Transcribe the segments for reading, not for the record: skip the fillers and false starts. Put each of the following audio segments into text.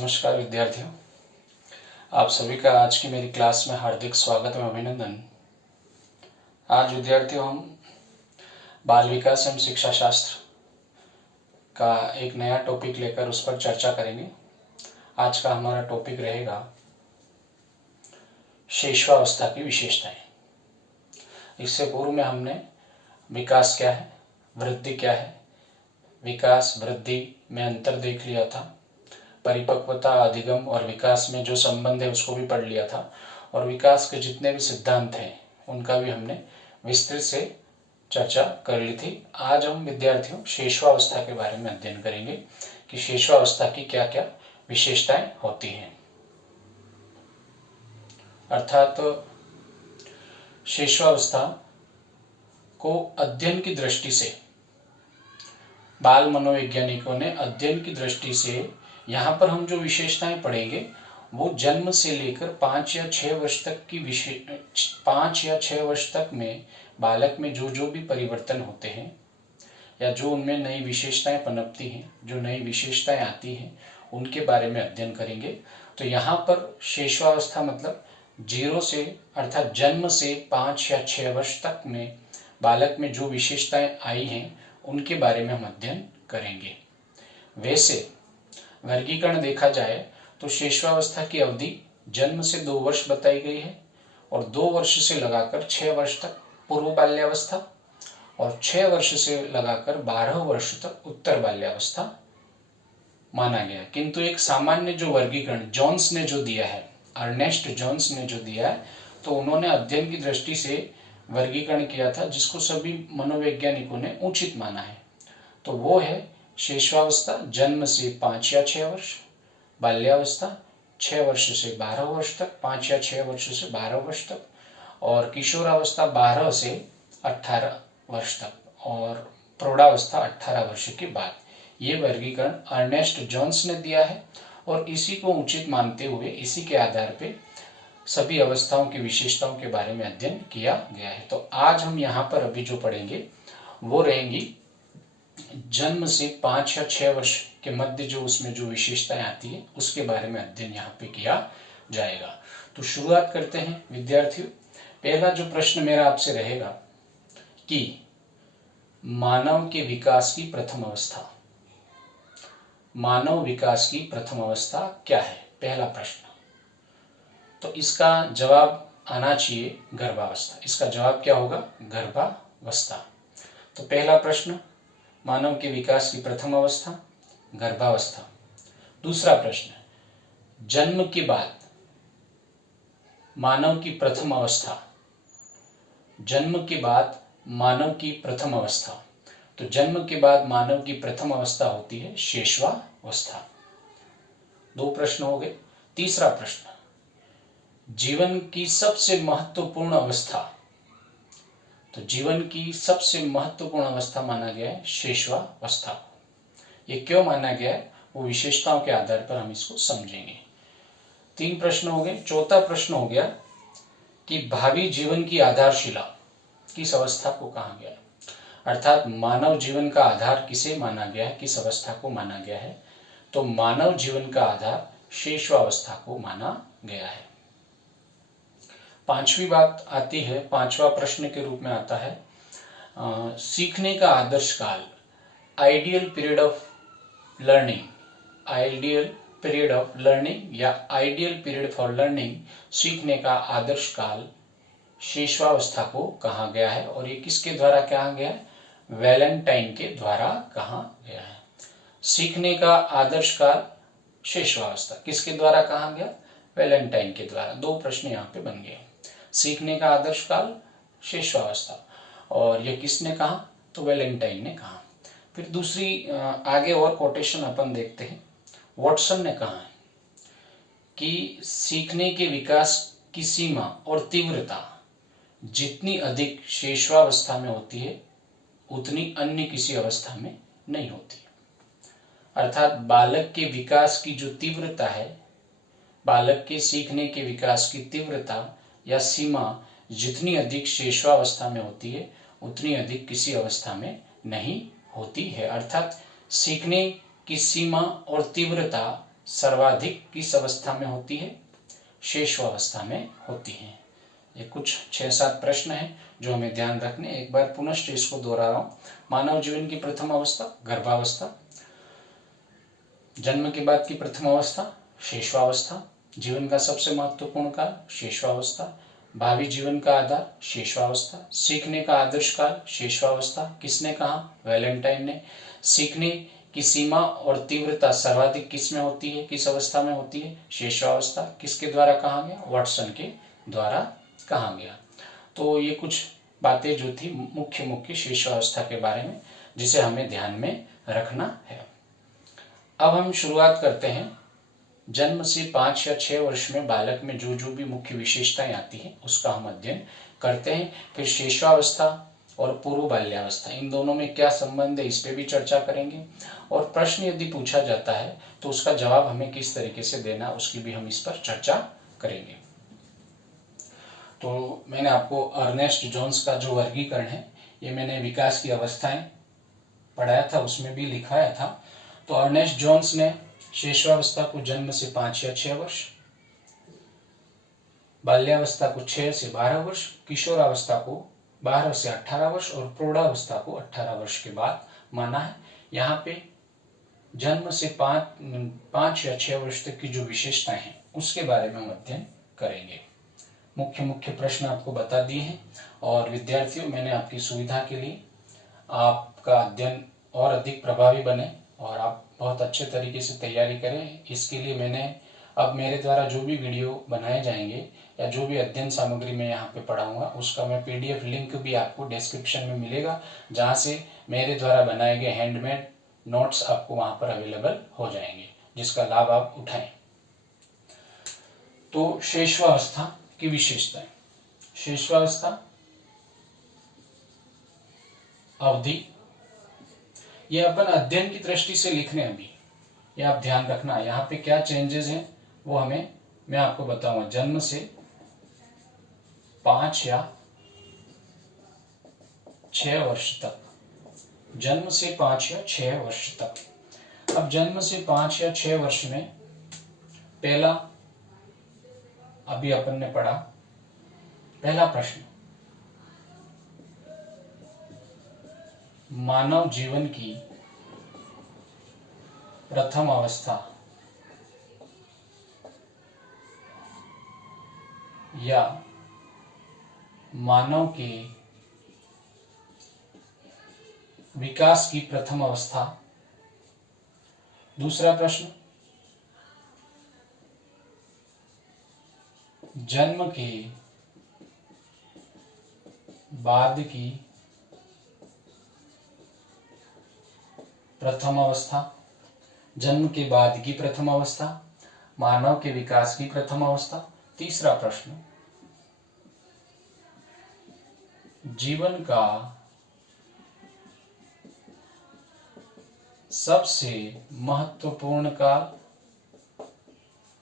नमस्कार विद्यार्थियों, आप सभी का आज की मेरी क्लास में हार्दिक स्वागत एवं अभिनंदन। आज विद्यार्थियों हम बाल विकास एवं शिक्षा शास्त्र का एक नया टॉपिक लेकर उस पर चर्चा करेंगे। आज का हमारा टॉपिक रहेगा शैशवावस्था की विशेषताएं। इससे पूर्व में हमने विकास क्या है, वृद्धि क्या है, विकास वृद्धि में अंतर देख लिया था, परिपक्वता, अधिगम और विकास में जो संबंध है उसको भी पढ़ लिया था, और विकास के जितने भी सिद्धांत हैं उनका भी हमने विस्तृत से चर्चा कर ली थी। आज हम विद्यार्थियों शैशवावस्था के बारे में अध्ययन करेंगे कि शैशवावस्था की क्या क्या विशेषताएं होती हैं। अर्थात शैशवावस्था को अध्ययन की दृष्टि से बाल मनोवैज्ञानिकों ने अध्ययन की दृष्टि से यहाँ पर हम जो विशेषताएं पढ़ेंगे वो जन्म से लेकर 5 या 6 वर्ष तक की 5 या 6 वर्ष तक में बालक में जो जो भी परिवर्तन होते हैं या जो उनमें नई विशेषताएं पनपती हैं, जो नई विशेषताएं आती हैं, उनके बारे में अध्ययन करेंगे। तो यहाँ पर शैशवावस्था मतलब 0 से अर्थात जन्म से 5 या 6 वर्ष तक में बालक में जो विशेषताएं आई हैं उनके बारे में हम अध्ययन करेंगे। वैसे वर्गीकरण देखा जाए तो शैशवावस्था की अवधि जन्म से 2 वर्ष बताई गई है और 2 वर्ष से लगाकर 6 वर्ष तक पूर्व बाल्यावस्था और 6 वर्ष से लगाकर 12 वर्ष तक उत्तर बाल्यावस्था माना गया। किंतु एक सामान्य जो वर्गीकरण जोन्स ने जो दिया है, अर्नेस्ट जोन्स ने जो दिया है, तो उन्होंने अध्ययन की दृष्टि से वर्गीकरण किया था जिसको सभी मनोवैज्ञानिकों ने उचित माना है। तो वो है शैशवावस्था जन्म से 5 या 6 वर्ष, बाल्यावस्था 6 वर्ष से 12 वर्ष तक, 5 या 6 वर्ष से 12 वर्ष तक, और किशोरावस्था 12 से 18 वर्ष तक, और प्रौढ़ावस्था 18 वर्ष के बाद। ये वर्गीकरण अर्नेस्ट जोन्स ने दिया है और इसी को उचित मानते हुए इसी के आधार पे सभी अवस्थाओं की विशेषताओं के बारे में अध्ययन किया गया है। तो आज हम यहाँ पर अभी जो पढ़ेंगे वो रहेंगी जन्म से 5 या 6 वर्ष के मध्य जो उसमें जो विशेषताएं आती है उसके बारे में अध्ययन यहाँ पे किया जाएगा। तो शुरुआत करते हैं विद्यार्थियों। पहला जो प्रश्न मेरा आपसे रहेगा कि मानव के विकास की प्रथम अवस्था, मानव विकास की प्रथम अवस्था क्या है? पहला प्रश्न। तो इसका जवाब आना चाहिए गर्भावस्था। इसका जवाब क्या होगा? गर्भावस्था। तो पहला प्रश्न, मानव के विकास की प्रथम अवस्था गर्भावस्था। दूसरा प्रश्न, जन्म के बाद मानव की प्रथम अवस्था, जन्म के बाद मानव की प्रथम अवस्था। तो जन्म के बाद मानव की प्रथम अवस्था होती है शैशवावस्था। 2 प्रश्न हो गए। तीसरा प्रश्न, जीवन की सबसे महत्वपूर्ण अवस्था। तो जीवन की सबसे महत्वपूर्ण अवस्था माना गया है शैशवावस्था। ये क्यों माना गया है वो विशेषताओं के आधार पर हम इसको समझेंगे। 3 प्रश्न हो गए। चौथा प्रश्न हो गया कि भावी जीवन की आधारशिला किस अवस्था को कहा गया है, अर्थात मानव जीवन का आधार किसे माना गया है, किस अवस्था को माना गया है। तो मानव जीवन का आधार शैशवावस्था को माना गया है। 5वीं बात आती है, 5वां प्रश्न के रूप में आता है सीखने का आदर्श काल, ideal period of learning, ideal period of learning या आइडियल पीरियड फॉर लर्निंग, सीखने का आदर्श काल शैशवावस्था को कहा गया है। और ये किसके द्वारा कहा गया है? वैलेंटाइन के द्वारा कहा गया है। सीखने का आदर्श काल शैशवावस्था किसके द्वारा कहा गया? वैलेंटाइन के द्वारा। 2 प्रश्न यहाँ पे बन गए। सीखने का आदर्श काल शैशवावस्था, और ये किसने कहा? तो वैलेंटाइन ने कहा। फिर दूसरी आगे और कोटेशन अपन देखते हैं। वॉटसन ने कहा कि सीखने के विकास की सीमा और तीव्रता जितनी अधिक शैशवावस्था में होती है उतनी अन्य किसी अवस्था में नहीं होती। अर्थात बालक के विकास की जो तीव्रता है, बालक के सीखने के विकास की तीव्रता या सीमा जितनी अधिक शैशवावस्था में होती है उतनी अधिक किसी अवस्था में नहीं होती है। अर्थात सीखने की सीमा और तीव्रता सर्वाधिक किस अवस्था में होती है? शेषवावस्था में होती है। ये कुछ 6-7 प्रश्न हैं जो हमें ध्यान रखने। एक बार पुनश्च इसको दोहरा रहा हूं। मानव जीवन की प्रथम अवस्था गर्भावस्था, जन्म के बाद की प्रथम अवस्था शेषवावस्था, जीवन का सबसे महत्वपूर्ण काल शेषवावस्था, भावी जीवन का आधार शेषवावस्था, सीखने का आदर्श काल शेषवावस्था। किसने कहा? वैलेंटाइन ने। सीखने की सीमा और तीव्रता सर्वाधिक किस में होती है, किस अवस्था में होती है? शेषवावस्था। किसके द्वारा कहा गया? वाटसन के द्वारा कहा गया। तो ये कुछ बातें जो थी मुख्य मुख्य शेषवावस्था के बारे में, जिसे हमें ध्यान में रखना है। अब हम शुरुआत करते हैं। जन्म से 5 या 6 वर्ष में बालक में जो जो भी मुख्य विशेषताएं आती हैं उसका हम अध्ययन करते हैं। फिर शेषवावस्था और पूर्व बाल्यावस्था, इन दोनों में क्या संबंध है, इस पे भी चर्चा करेंगे। और प्रश्न यदि पूछा जाता है तो उसका जवाब हमें किस तरीके से देना, उसकी भी हम इस पर चर्चा करेंगे। तो मैंने आपको अर्नेस्ट जोन्स का जो वर्गीकरण है, ये मैंने विकास की अवस्थाएं पढ़ाया था, उसमें भी लिखाया था। तो अर्नेस्ट जोन्स ने शेषवावस्था को जन्म से 5 या 6 वर्ष, बाल्यावस्था को 6 से 12 वर्ष, किशोरावस्था को 12 से 18 वर्ष और प्रौढ़ावस्था को 18 वर्ष के बाद माना है। यहाँ पे जन्म से 5 या 6 वर्ष तक की जो विशेषताएं हैं उसके बारे में हम अध्ययन करेंगे। मुख्य मुख्य प्रश्न आपको बता दिए हैं। और विद्यार्थियों, मैंने आपकी सुविधा के लिए आपका अध्ययन और अधिक प्रभावी बने और आप बहुत अच्छे तरीके से तैयारी करें, इसके लिए मैंने अब मेरे द्वारा जो भी वीडियो बनाए जाएंगे या जो भी अध्ययन सामग्री मैं यहाँ पे पढ़ाऊंगा उसका मैं PDF लिंक भी आपको डिस्क्रिप्शन में मिलेगा, जहाँ से मेरे द्वारा बनाए गए हैंडमेड नोट्स आपको वहाँ पर अवेलेबल हो जाएंगे, जिसका लाभ आप उठाएं। तो शेषवावस्था की विशेषताएं। शेषवावस्था अवधि, ये अपन अध्ययन की दृष्टि से लिखने अभी, ये आप ध्यान रखना। यहाँ पे क्या चेंजेस हैं वो मैं आपको बताऊंगा। जन्म से 5 या 6 वर्ष तक, जन्म से 5 या 6 वर्ष तक। अब जन्म से 5 या 6 वर्ष में पहला अभी अपन ने पढ़ा, पहला प्रश्न, मानव जीवन की प्रथम अवस्था या मानव के विकास की प्रथम अवस्था। दूसरा प्रश्न, जन्म के बाद की प्रथम अवस्था, जन्म के बाद की प्रथम अवस्था, मानव के विकास की प्रथम अवस्था। तीसरा प्रश्न, जीवन का सबसे महत्वपूर्ण काल,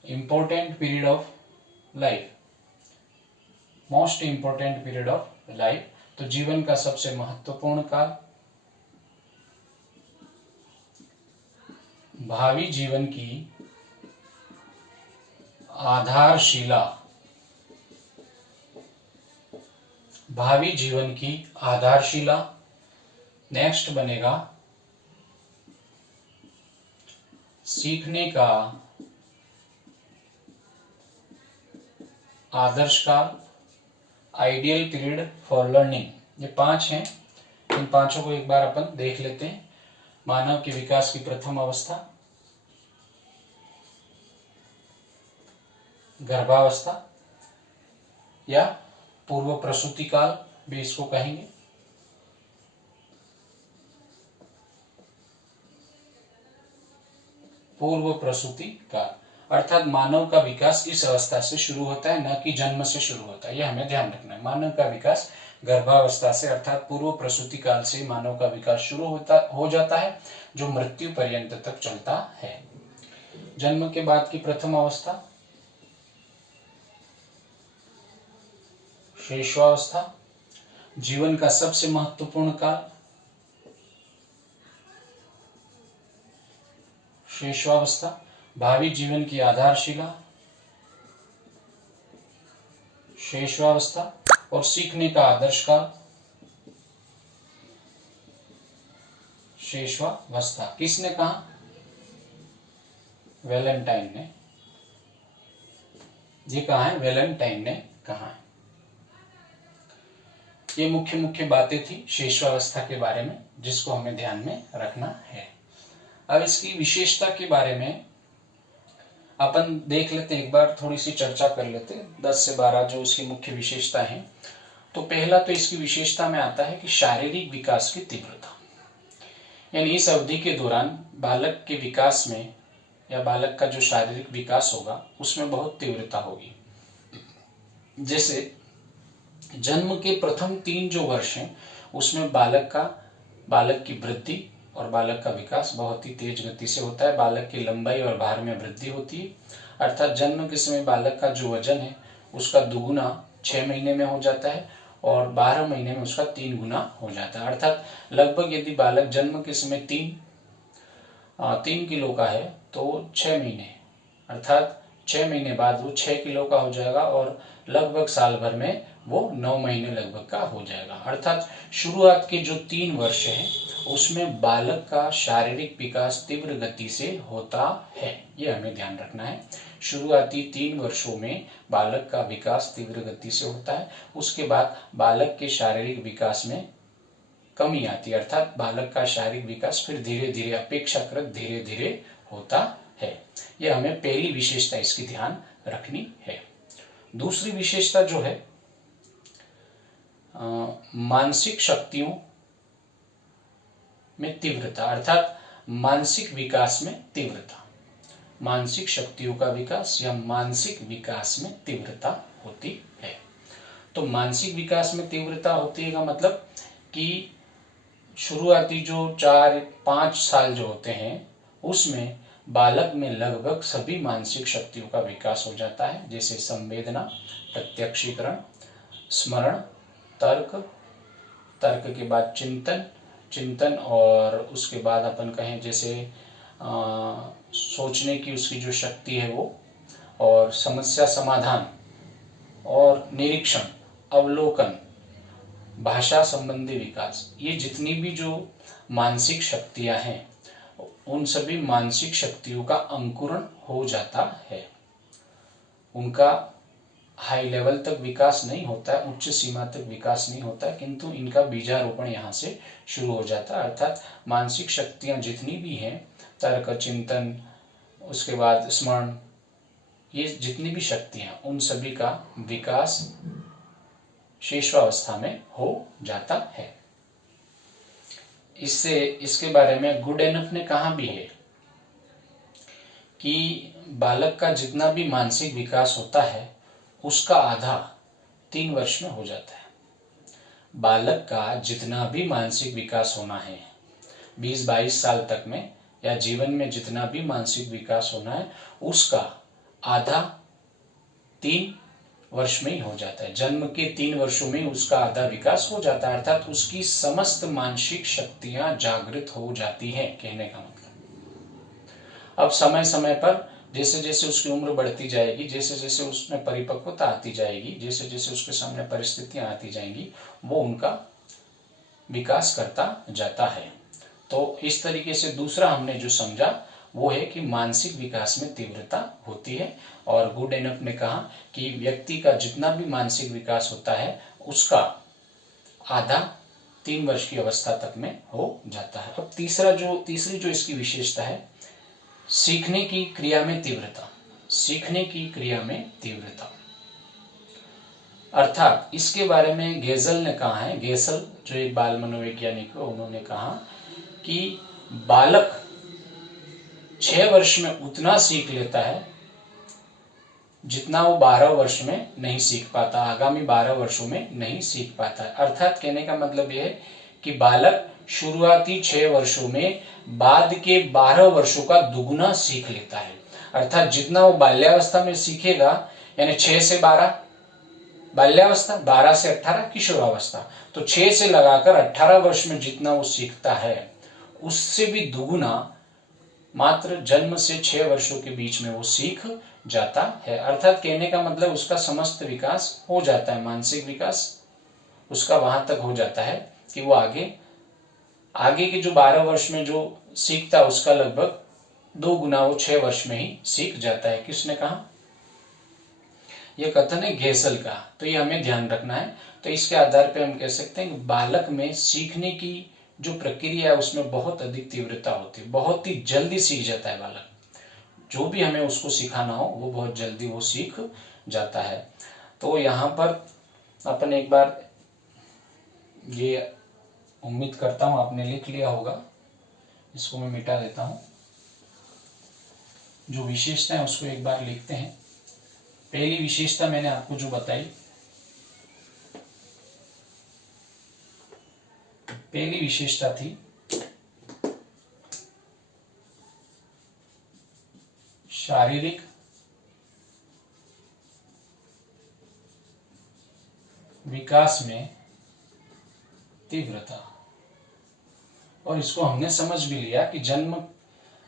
important period of life, most important period of life. तो जीवन का सबसे महत्वपूर्ण काल, भावी जीवन की आधारशिला, भावी जीवन की आधारशिला। नेक्स्ट बनेगा सीखने का आदर्श काल, आइडियल पीरियड फॉर लर्निंग। ये 5 हैं, इन 5 को एक बार अपन देख लेते हैं। मानव के विकास की प्रथम अवस्था, गर्भावस्था या पूर्व प्रसूति काल भी इसको कहेंगे। पूर्व प्रसूति काल अर्थात मानव का विकास इस अवस्था से शुरू होता है, न कि जन्म से शुरू होता है। यह हमें ध्यान रखना है। मानव का विकास गर्भावस्था से अर्थात पूर्व प्रसूति काल से मानव का विकास शुरू हो जाता है, जो मृत्यु पर्यंत तक चलता है। जन्म के बाद की प्रथम अवस्था शेषवावस्था, जीवन का सबसे महत्वपूर्ण काल शेषवावस्था, भावी जीवन की आधारशिला, शैशवावस्था, और सीखने का आदर्श काल, शैशवावस्था। किसने कहा? वैलेंटाइन ने। ये कहा है, वैलेंटाइन ने कहा है। ये मुख्य मुख्य बातें थी शैशवावस्था के बारे में, जिसको हमें ध्यान में रखना है। अब इसकी विशेषता के बारे में अपन देख लेते हैं, एक बार थोड़ी सी चर्चा कर लेते हैं। 10 से 12 जो इसकी मुख्य विशेषता है। तो पहला तो इसकी विशेषता में आता है कि शारीरिक विकास की तीव्रता, यानी इस अवधि के दौरान बालक के विकास में या बालक का जो शारीरिक विकास होगा उसमें बहुत तीव्रता होगी। जैसे जन्म के प्रथम 3 जो वर्ष हैं उसमें बालक की वृद्धि और बालक का विकास बहुत ही तेज गति से होता है। बालक की लंबाई और भार में वृद्धि होती है, अर्थात जन्म के समय बालक का जो वजन है उसका दुगुना 6 महीने में हो जाता है और 12 महीने में उसका 3 गुना हो जाता है। अर्थात लगभग यदि बालक जन्म के समय 3 किलो का है तो 6 महीने अर्थात 6 महीने बाद वो 6 किलो का हो जाएगा और लगभग साल भर में वो 9 महीने लगभग का हो जाएगा। अर्थात शुरुआत के जो 3 वर्ष हैं उसमें बालक का शारीरिक विकास तीव्र गति से होता है, ये हमें ध्यान रखना है। शुरुआती 3 वर्षों में बालक का विकास तीव्र गति से होता है, उसके बाद बालक के शारीरिक विकास में कमी आती है, अर्थात बालक का शारीरिक विकास फिर धीरे धीरे अपेक्षाकृत धीरे धीरे होता है। यह हमें पहली विशेषता इसकी ध्यान रखनी है। दूसरी विशेषता जो है मानसिक शक्तियों में तीव्रता, अर्थात मानसिक विकास में तीव्रता। मानसिक शक्तियों का विकास या मानसिक विकास में तीव्रता होती है। तो मानसिक विकास में तीव्रता होती है का मतलब कि शुरुआती जो 4-5 साल जो होते हैं उसमें बालक में लगभग सभी मानसिक शक्तियों का विकास हो जाता है, जैसे संवेदना, प्रत्यक्षीकरण, स्मरण, तर्क के बाद चिंतन और उसके बाद अपन कहें जैसे सोचने की उसकी जो शक्ति है वो, और समस्या समाधान और निरीक्षण, अवलोकन, भाषा संबंधी विकास। ये जितनी भी जो मानसिक शक्तियां हैं उन सभी मानसिक शक्तियों का अंकुरण हो जाता है। उनका हाई लेवल तक विकास नहीं होता है, उच्च सीमा तक विकास नहीं होता है, किंतु इनका बीजारोपण यहाँ से शुरू हो जाता है। अर्थात मानसिक शक्तियां जितनी भी हैं, तर्क, चिंतन, उसके बाद स्मरण, ये जितनी भी शक्तियां उन सभी का विकास शैशवावस्था में हो जाता है। इसके बारे में गुडेनफ ने कहा भी है कि बालक का जितना भी मानसिक विकास होता है उसका आधा 3 वर्ष में हो जाता है। बालक का जितना भी मानसिक विकास होना है 20-22 साल तक में या जीवन में जितना भी मानसिक विकास होना है उसका आधा 3 वर्ष में ही हो जाता है। जन्म के 3 वर्षों में उसका आधा विकास हो जाता है, अर्थात उसकी समस्त मानसिक शक्तियां जागृत हो जाती हैं, कहने का मतलब। अब समय समय पर जैसे जैसे उसकी उम्र बढ़ती जाएगी, जैसे जैसे उसमें परिपक्वता आती जाएगी, जैसे जैसे उसके सामने परिस्थितियां आती जाएंगी, वो उनका विकास करता जाता है। तो इस तरीके से दूसरा हमने जो समझा वो है कि मानसिक विकास में तीव्रता होती है, और गुडेनफ ने कहा कि व्यक्ति का जितना भी मानसिक विकास होता है उसका आधा 3 वर्ष की अवस्था तक में हो जाता है। अब तीसरी जो इसकी विशेषता है, सीखने की क्रिया में तीव्रता। सीखने की क्रिया में तीव्रता अर्थात इसके बारे में गेजल ने कहा है, गेसल जो एक बाल मनोवैज्ञानिक है, उन्होंने कहा कि बालक 6 वर्ष में उतना सीख लेता है जितना वो 12 वर्ष में नहीं सीख पाता, आगामी 12 वर्षों में नहीं सीख पाता। अर्थात कहने का मतलब यह है कि बालक शुरुआती 6 वर्षों में बाद के 12 वर्षों का दुगुना सीख लेता है। अर्थात जितना वो बाल्यावस्था में सीखेगा, यानी 6 से 12 बाल्यावस्था, 12 से 18 किशोरावस्था, तो 6 से लगाकर 18 वर्ष में जितना वो सीखता है उससे भी दुगुना मात्र जन्म से 6 वर्षों के बीच में वो सीख जाता है। अर्थात कहने का मतलब उसका समस्त विकास हो जाता है, मानसिक विकास उसका वहां तक हो जाता है कि वो आगे आगे के जो 12 वर्ष में जो सीखता है उसका लगभग 2 गुना वो 6 वर्ष में ही सीख जाता है। किसने कहा? यह कथन है गेसल का। तो ये हमें ध्यान रखना है। तो इसके आधार पे हम कह सकते हैं कि बालक में सीखने की जो प्रक्रिया है उसमें बहुत अधिक तीव्रता होती है, बहुत ही जल्दी सीख जाता है बालक। जो भी हमें उसको सिखाना हो वो बहुत जल्दी वो सीख जाता है। तो यहाँ पर अपन एक बार, ये उम्मीद करता हूं आपने लिख लिया होगा, इसको मैं मिटा देता हूं। जो विशेषता है उसको एक बार लिखते हैं। पहली विशेषता मैंने आपको जो बताई, पहली विशेषता थी शारीरिक विकास में तीव्रता। और इसको हमने समझ भी लिया कि जन्म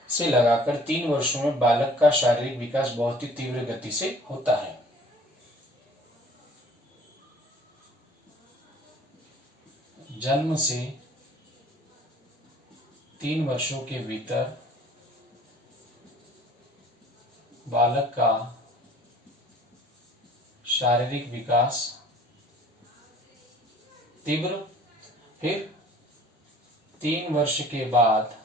से लगाकर 3 वर्षों में बालक का शारीरिक विकास बहुत ही तीव्र गति से होता है। जन्म से 3 वर्षों के भीतर बालक का शारीरिक विकास तीव्र, फिर 3 वर्ष के बाद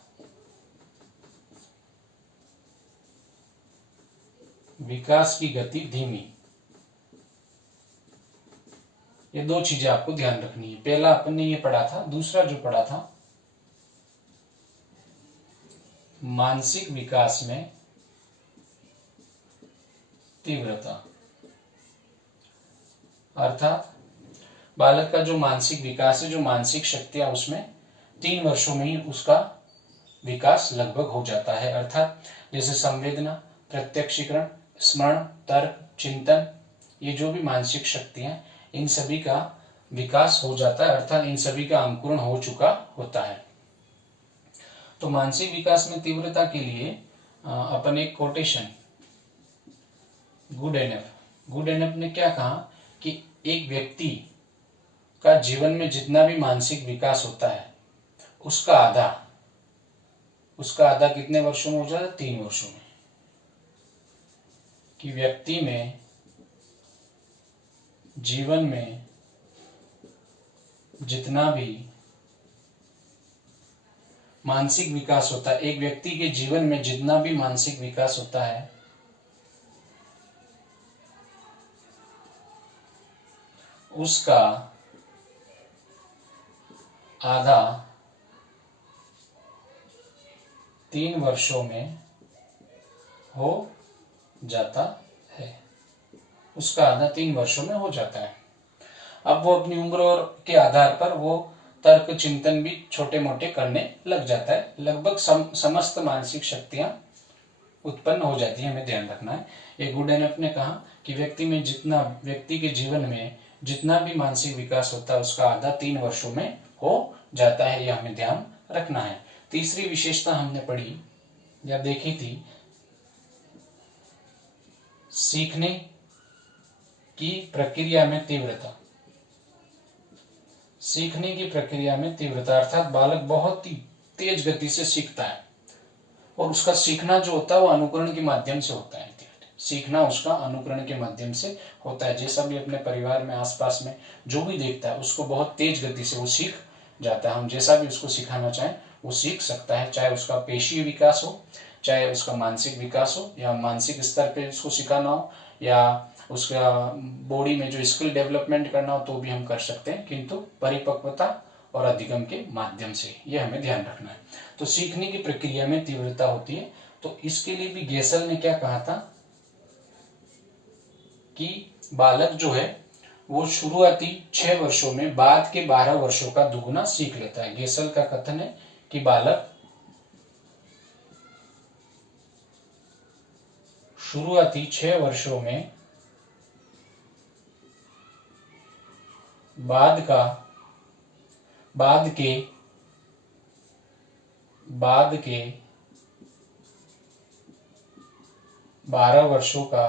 विकास की गति धीमी। ये 2 चीजें आपको ध्यान रखनी है। पहला अपन ने ये पढ़ा था, दूसरा जो पढ़ा था मानसिक विकास में तीव्रता। अर्थात बालक का जो मानसिक विकास है, जो मानसिक शक्तियां, उसमें 3 वर्षों में ही उसका विकास लगभग हो जाता है। अर्थात जैसे संवेदना, प्रत्यक्षीकरण, स्मरण, तर्क, चिंतन, ये जो भी मानसिक शक्तियां, इन सभी का विकास हो जाता है। अर्थात इन सभी का अंकुरण हो चुका होता है। तो मानसिक विकास में तीव्रता के लिए अपन एक कोटेशन, गुडेनफ ने क्या कहा कि एक व्यक्ति का जीवन में जितना भी मानसिक विकास होता है उसका आधा कितने वर्षों में हो जाता है? 3 वर्षों में। कि व्यक्ति में जीवन में जितना भी मानसिक विकास होता है, एक व्यक्ति के जीवन में जितना भी मानसिक विकास होता है उसका आधा 3 वर्षों में हो जाता है। उसका आधा 3 वर्षों में हो जाता है। अब वो अपनी उम्र और के आधार पर वो तर्क चिंतन भी छोटे मोटे करने लग जाता है। लगभग समस्त मानसिक शक्तियां उत्पन्न हो जाती है। हमें ध्यान रखना है। ये गुडेनफ ने कहा कि व्यक्ति के जीवन में जितना भी मानसिक विकास होता है उसका आधा 3 वर्षों में हो जाता है। यह हमें ध्यान रखना है। तीसरी विशेषता हमने पढ़ी या देखी थी सीखने की प्रक्रिया में तीव्रता। सीखने की प्रक्रिया में तीव्रता अर्थात बालक बहुत ही तेज गति से सीखता है और उसका सीखना जो होता है वो अनुकरण के माध्यम से होता है। सीखना उसका अनुकरण के माध्यम से होता है। जैसा भी अपने परिवार में आसपास में जो भी देखता है उसको बहुत तेज गति से वो सीख जाता है। हम जैसा भी उसको सिखाना चाहें वो सीख सकता है, चाहे उसका पेशीय विकास हो, चाहे उसका मानसिक विकास हो, या मानसिक स्तर पे उसको सिखाना हो, या उसका बॉडी में जो स्किल डेवलपमेंट करना हो तो भी हम कर सकते हैं, किंतु परिपक्वता और अधिगम के माध्यम से। ये हमें ध्यान रखना है। तो सीखने की प्रक्रिया में तीव्रता होती है। तो इसके लिए भी गेसल ने क्या कहा था कि बालक जो है वो शुरुआती 6 वर्षों में बाद के 12 वर्षों का दुगुना सीख लेता है। गेसल का कथन है कि बालक शुरुआती 6 वर्षों में बाद के 12 वर्षों का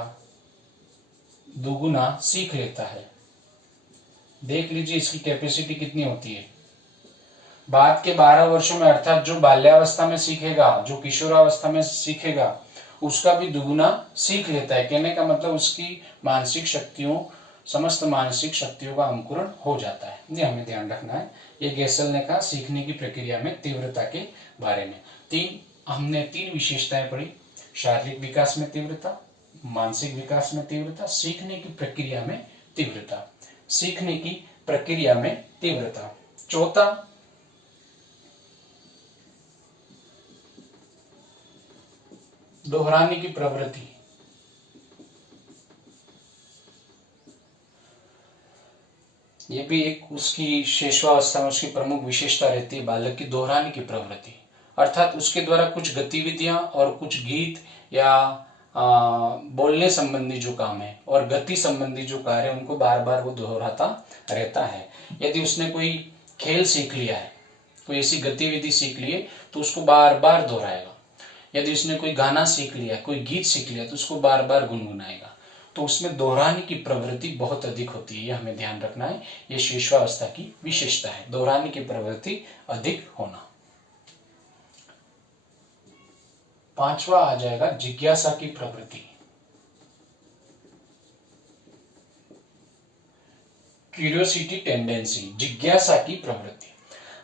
दुगुना सीख लेता है। देख लीजिए इसकी कैपेसिटी कितनी होती है। बाद के 12 वर्षों में, अर्थात जो बाल्यावस्था में सीखेगा, जो किशोरावस्था में सीखेगा, उसका भी दुगुना सीख लेता है। कहने का मतलब उसकी मानसिक शक्तियों, समस्त मानसिक शक्तियों का अंकुरण हो जाता है। ये हमें ध्यान रखना है। ये गेसल ने कहा सीखने की प्रक्रिया में तीव्रता के बारे में। हमने तीन विशेषताएं पढ़ी। शारीरिक विकास में तीव्रता, मानसिक विकास में तीव्रता, सीखने की प्रक्रिया में तीव्रता। सीखने की प्रक्रिया में तीव्रता। चौथा, दोहराने की प्रवृत्ति। ये भी एक उसकी शैशवावस्था में उसकी प्रमुख विशेषता रहती है, बालक की दोहराने की प्रवृत्ति। अर्थात उसके द्वारा कुछ गतिविधियां और कुछ गीत या बोलने संबंधी जो काम है और गति संबंधी जो कार्य है उनको बार बार वो दोहराता रहता है। यदि उसने कोई खेल सीख लिया है, कोई ऐसी गतिविधि सीख ली है, तो उसको बार बार दोहराएगा। यदि उसने कोई गाना सीख लिया, कोई गीत सीख लिया, तो उसको बार बार गुनगुनाएगा। तो उसमें दोहराने की प्रवृत्ति बहुत अधिक होती है। ये हमें ध्यान रखना है। ये शैशवावस्था की विशेषता है, दोहराने की प्रवृत्ति अधिक होना। पांचवा आ जाएगा जिज्ञासा की प्रवृत्ति। क्यूरियोसिटी टेंडेंसी, जिज्ञासा की प्रवृत्ति।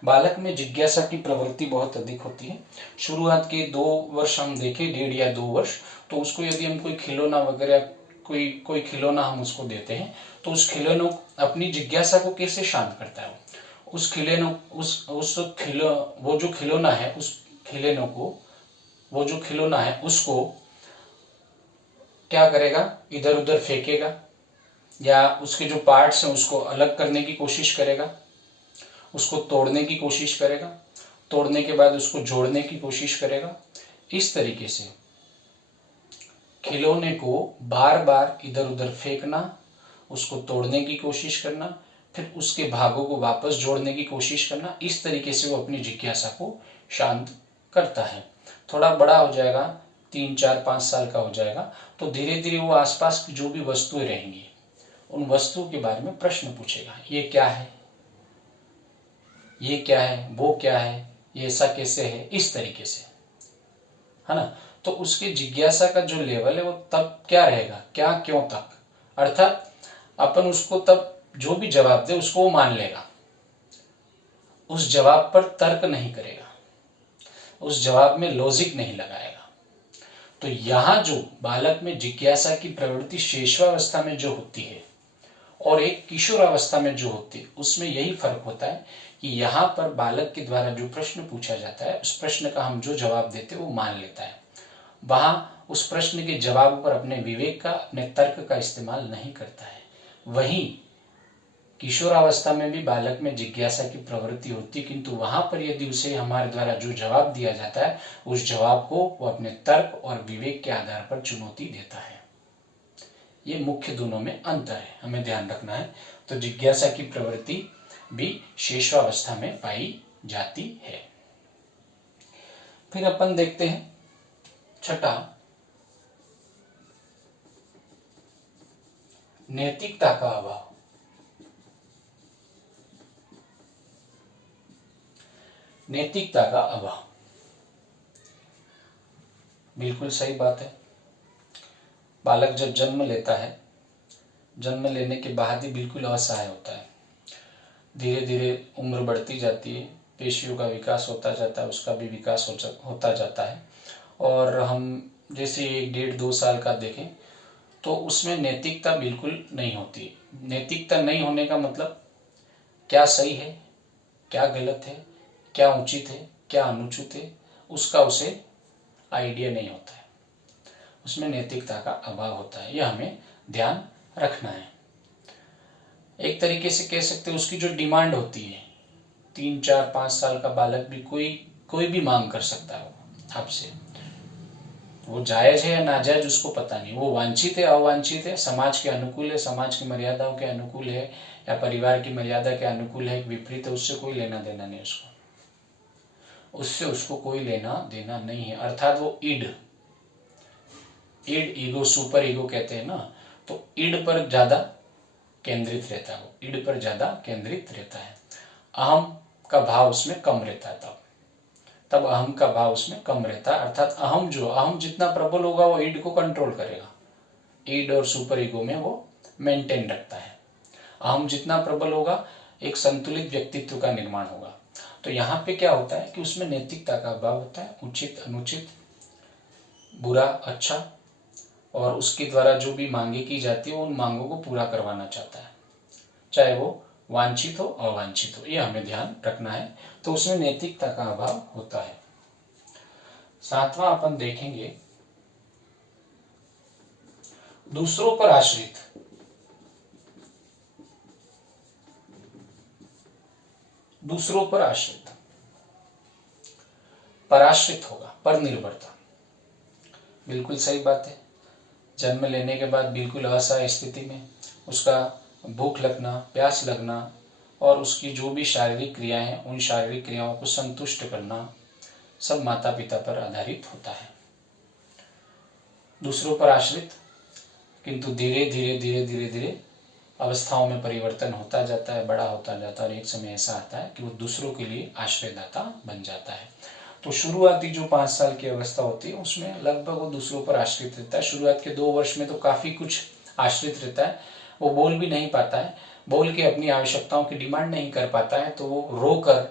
बालक में जिज्ञासा की प्रवृत्ति बहुत अधिक होती है। शुरुआत के 2 वर्ष हम देखें, 1.5 या 2 वर्ष, तो उसको यदि हम कोई खिलौना वगैरह कोई खिलौना हम उसको देते हैं, तो उस खिलौनों अपनी जिज्ञासा को कैसे शांत करता है। उस खिलौनों वो जो खिलौना है, उस खिलौनों को, वो जो खिलौना है उसको क्या करेगा, इधर उधर फेंकेगा या उसके जो पार्ट्स हैं उसको अलग करने की कोशिश करेगा, उसको तोड़ने की कोशिश करेगा, तोड़ने के बाद उसको जोड़ने की कोशिश करेगा। इस तरीके से खिलौने को बार बार इधर उधर फेंकना, उसको तोड़ने की कोशिश करना, फिर उसके भागों को वापस जोड़ने की कोशिश करना, इस तरीके से वो अपनी जिज्ञासा को शांत करता है। थोड़ा बड़ा हो जाएगा, 3, 4, 5 साल का हो जाएगा, तो धीरे धीरे वो आसपास की जो भी वस्तुएं रहेंगी उन वस्तुओं के बारे में प्रश्न पूछेगा। ये क्या है, ये क्या है, वो क्या है, ये ऐसा कैसे है, इस तरीके से, है ना। तो उसकी जिज्ञासा का जो लेवल है वो तब क्या रहेगा, क्या क्यों तक। अर्थात अपन उसको तब जो भी जवाब दे उसको वो मान लेगा, उस जवाब पर तर्क नहीं करेगा, उस जवाब में लॉजिक नहीं लगाएगा। तो यहां जो बालक में जिज्ञासा की प्रवृत्ति शैशवावस्था में जो होती है और एक किशोरावस्था में जो होती है, उसमें यही फर्क होता है कि यहाँ पर बालक के द्वारा जो प्रश्न पूछा जाता है उस प्रश्न का हम जो जवाब देते हैं वो मान लेता है। वहां उस प्रश्न के जवाब पर अपने विवेक का, अपने तर्क का इस्तेमाल नहीं करता है। वहीं किशोरावस्था में भी बालक में जिज्ञासा की प्रवृत्ति होती है, किंतु वहां पर यदि उसे हमारे द्वारा जो जवाब दिया जाता है उस जवाब को वो अपने तर्क और विवेक के आधार पर चुनौती देता है। ये मुख्य दोनों में अंतर है, हमें ध्यान रखना है। तो जिज्ञासा की प्रवृत्ति भी शैशवावस्था में पाई जाती है। फिर अपन देखते हैं छठा, नैतिकता का अभाव। नैतिकता का अभाव, बिल्कुल सही बात है। बालक जब जन्म लेता है, जन्म लेने के बाद ही बिल्कुल असहाय होता है। धीरे धीरे उम्र बढ़ती जाती है, पेशियों का विकास होता जाता है, उसका भी विकास होता जाता है। और हम जैसे 1, 1.5, 2 साल का देखें तो उसमें नैतिकता बिल्कुल नहीं होती। नैतिकता नहीं होने का मतलब क्या सही है, क्या गलत है, क्या उचित है, क्या अनुचित है, उसका उसे आइडिया नहीं होता है। उसमें नैतिकता का अभाव होता है, यह हमें ध्यान रखना है। एक तरीके से कह सकते हैं उसकी जो डिमांड होती है, 3, 4, 5 साल का बालक भी कोई भी मांग कर सकता है आपसे। वो जायज है या नाजायज उसको पता नहीं, वो वांछित है अवांछित है, समाज के अनुकूल है, समाज की मर्यादाओं के अनुकूल है, या परिवार की मर्यादा के अनुकूल है, विपरीत है, उससे कोई लेना देना नहीं उसको कोई लेना देना नहीं है। अर्थात वो ईड, इड, ईगो, सुपर ईगो कहते हैं ना, तो इड पर ज्यादा केंद्रित रहता है, वो इड पर ज्यादा केंद्रित रहता है। अहम का भाव उसमें कम रहता है, तब अहम का भाव उसमें कम रहता है। अर्थात अहम जितना प्रबल होगा वो ईड को कंट्रोल करेगा, ईड और सुपर ईगो में वो मेंटेन रखता है। अहम जितना प्रबल होगा एक संतुलित व्यक्तित्व का निर्माण होगा। तो यहाँ पे क्या होता है कि उसमें नैतिकता का अभाव होता है, उचित अनुचित, बुरा अच्छा, और उसके द्वारा जो भी मांगे की जाती है उन मांगों को पूरा करवाना चाहता है, चाहे वो वांछित हो अवांछित हो, ये हमें ध्यान रखना है। तो उसमें नैतिकता का अभाव होता है। सातवां अपन देखेंगे दूसरों पर आश्रित। दूसरों पर आश्रित, पराश्रित होगा, पर निर्भरता, बिल्कुल सही बात है। जन्म लेने के बाद बिल्कुल असहाय स्थिति में उसका भूख लगना, प्यास लगना और उसकी जो भी शारीरिक क्रियाएं हैं उन शारीरिक क्रियाओं को संतुष्ट करना सब माता पिता पर आधारित होता है। दूसरों पर आश्रित, किंतु धीरे धीरे धीरे धीरे धीरे अवस्थाओं में परिवर्तन होता जाता है, बड़ा होता जाता है और एक समय ऐसा आता है कि वो दूसरों के लिए आश्रयदाता बन जाता है। तो शुरुआती जो 5 साल की अवस्था होती है उसमें लगभग वो दूसरों पर आश्रित रहता है। शुरुआत के 2 वर्ष में तो काफी कुछ आश्रित रहता है, वो बोल भी नहीं पाता है, बोल के अपनी आवश्यकताओं की डिमांड नहीं कर पाता है, तो वो रो कर,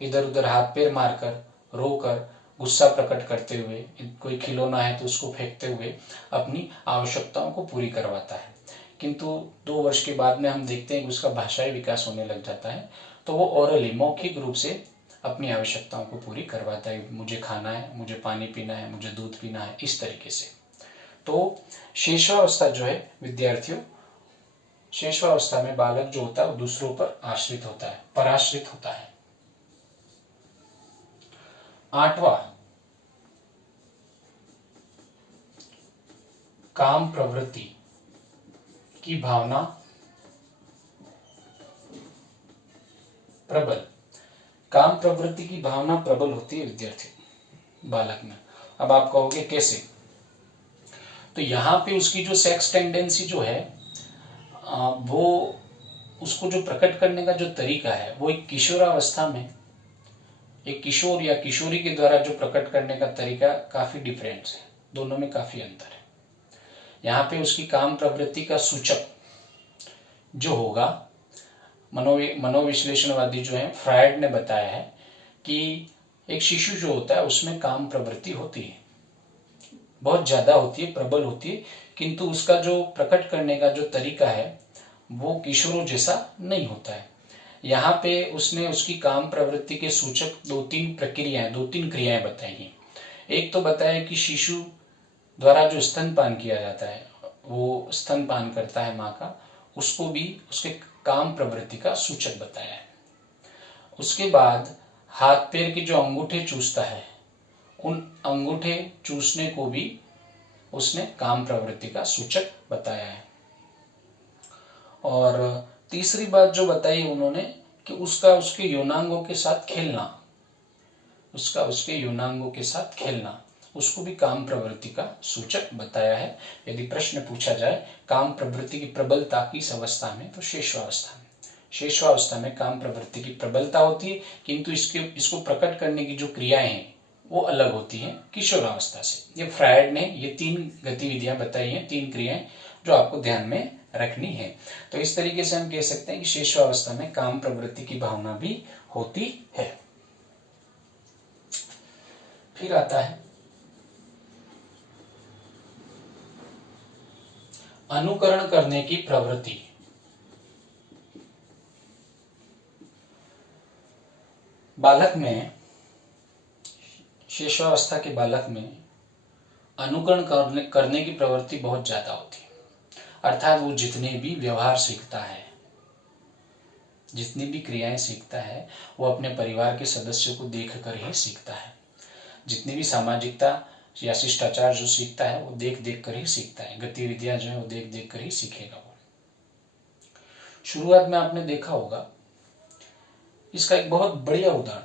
इधर उधर हाथ पैर मारकर, रो कर, गुस्सा प्रकट करते हुए, कोई खिलौना है तो उसको फेंकते हुए अपनी आवश्यकताओं को पूरी करवाता है। किंतु 2 वर्ष के बाद में हम देखते हैं कि उसका भाषाई विकास होने लग जाता है, तो वो ओरली, मौखिक रूप से अपनी आवश्यकताओं को पूरी करवाता है। मुझे खाना है, मुझे पानी पीना है, मुझे दूध पीना है, इस तरीके से। तो शेषावस्था जो है विद्यार्थियों, शेषावस्था में बालक जो होता है वो दूसरों पर आश्रित होता है, पराश्रित होता है। 8वां, काम प्रवृत्ति की भावना प्रबल। काम प्रवृत्ति की भावना प्रबल होती है विद्यार्थी बालक में। अब आप कहोगे कैसे? तो यहाँ पे उसकी जो सेक्स टेंडेंसी जो है वो उसको जो प्रकट करने का जो तरीका है वो एक किशोरावस्था में एक किशोर या किशोरी के द्वारा जो प्रकट करने का तरीका काफी डिफरेंस है, दोनों में काफी अंतर है। यहाँ पे उसकी काम प्रवृत्ति का सूचक जो होगा, मनोविश्लेषणवादी जो है फ्रायड ने बताया है कि एक शिशु जो होता है उसमें काम प्रवृत्ति होती है, बहुत ज्यादा होती है, प्रबल होती है, किंतु उसका जो प्रकट करने का जो तरीका है वो किशोरों जैसा नहीं होता है। यहाँ पे उसने उसकी काम प्रवृत्ति के सूचक 2-3 क्रियाएं बताई हैं। एक तो बताया कि शिशु द्वारा जो स्तनपान किया जाता है, वो स्तनपान करता है माँ का, उसको भी उसके काम प्रवृत्ति का सूचक बताया है। उसके बाद हाथ पैर के जो अंगूठे चूसता है, उन अंगूठे चूसने को भी उसने काम प्रवृत्ति का सूचक बताया है। और तीसरी बात जो बताई उन्होंने कि उसका उसके यौनांगों के साथ खेलना, उसको भी काम प्रवृत्ति का सूचक बताया है। यदि प्रश्न पूछा जाए काम प्रवृत्ति की प्रबलता किस अवस्था में, तो शेषवावस्था में काम प्रवृत्ति की प्रबलता होती है, किंतु इसको प्रकट करने की जो क्रियाएं हैं वो अलग होती हैं किशोरावस्था से। ये फ्रायड ने ये 3 गतिविधियां बताई हैं, 3 क्रियाएं जो आपको ध्यान में रखनी है। तो इस तरीके से हम कह सकते हैं कि शेषवावस्था में काम प्रवृत्ति की भावना भी होती है। फिर आता है अनुकरण करने की प्रवृत्ति। बालक में, शेषावस्था के बालक में अनुकरण करने की प्रवृत्ति बहुत ज्यादा होती है। अर्थात वो जितने भी व्यवहार सीखता है, जितनी भी क्रियाएं सीखता है, वो अपने परिवार के सदस्यों को देखकर ही सीखता है। जितनी भी सामाजिकता या शिष्टाचार जो सीखता है वो देख देख कर ही सीखता है। गतिविधियां जो है वो देख देख कर ही सीखेगा वो। शुरुआत में आपने देखा होगा, इसका एक बहुत बढ़िया उदाहरण,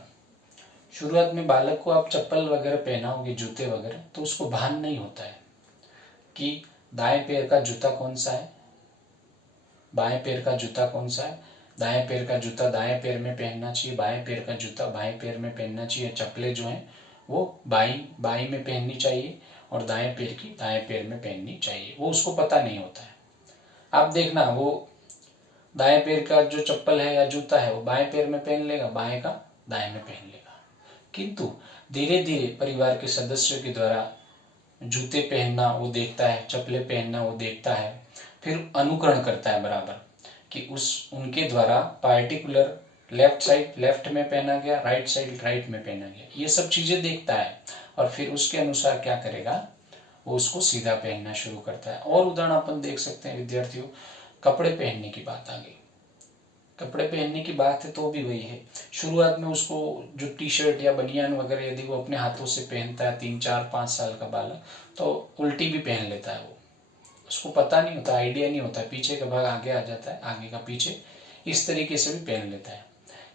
शुरुआत में बालक को आप चप्पल वगैरह पहनाओगे, जूते वगैरह, तो उसको भान नहीं होता है, कि दाएं पैर का जूता कौन सा है, बाएं पैर का जूता कौन सा है। दाएं पैर का जूता दाएं पैर में पहनना चाहिए, बाएं पैर का जूता बाएं पैर में पहनना चाहिए। चप्पलें जो हैं वो बाई में पहननी चाहिए और दाएं पैर की दाएं पैर में पहननी चाहिए। वो उसको पता नहीं होता है। आप देखना, वो दाएं पैर का जो चप्पल है या जूता है वो बाएं पैर में पहन लेगा, बाएं का दाएं में पहन लेगा। किंतु धीरे धीरे परिवार के सदस्यों के द्वारा जूते पहनना वो देखता है, चप्पलें पहनना वो देखता है, फिर अनुकरण करता है बराबर कि उनके द्वारा पार्टिकुलर लेफ्ट साइड लेफ्ट में पहना गया, राइट साइड राइट में पहना गया, ये सब चीजें देखता है और फिर उसके अनुसार क्या करेगा, वो उसको सीधा पहनना शुरू करता है। और उदाहरण अपन देख सकते हैं विद्यार्थियों, कपड़े पहनने की बात आ गई। कपड़े पहनने की बात है तो भी वही है, शुरुआत में उसको जो टी शर्ट या बनियान वगैरह यदि वो अपने हाथों से पहनता है 3, 4, 5 साल का बालक, तो उल्टी भी पहन लेता है। वो उसको पता नहीं होता, आइडिया नहीं होता, पीछे का भाग आगे आ जाता है, आगे का पीछे, इस तरीके से भी पहन लेता है।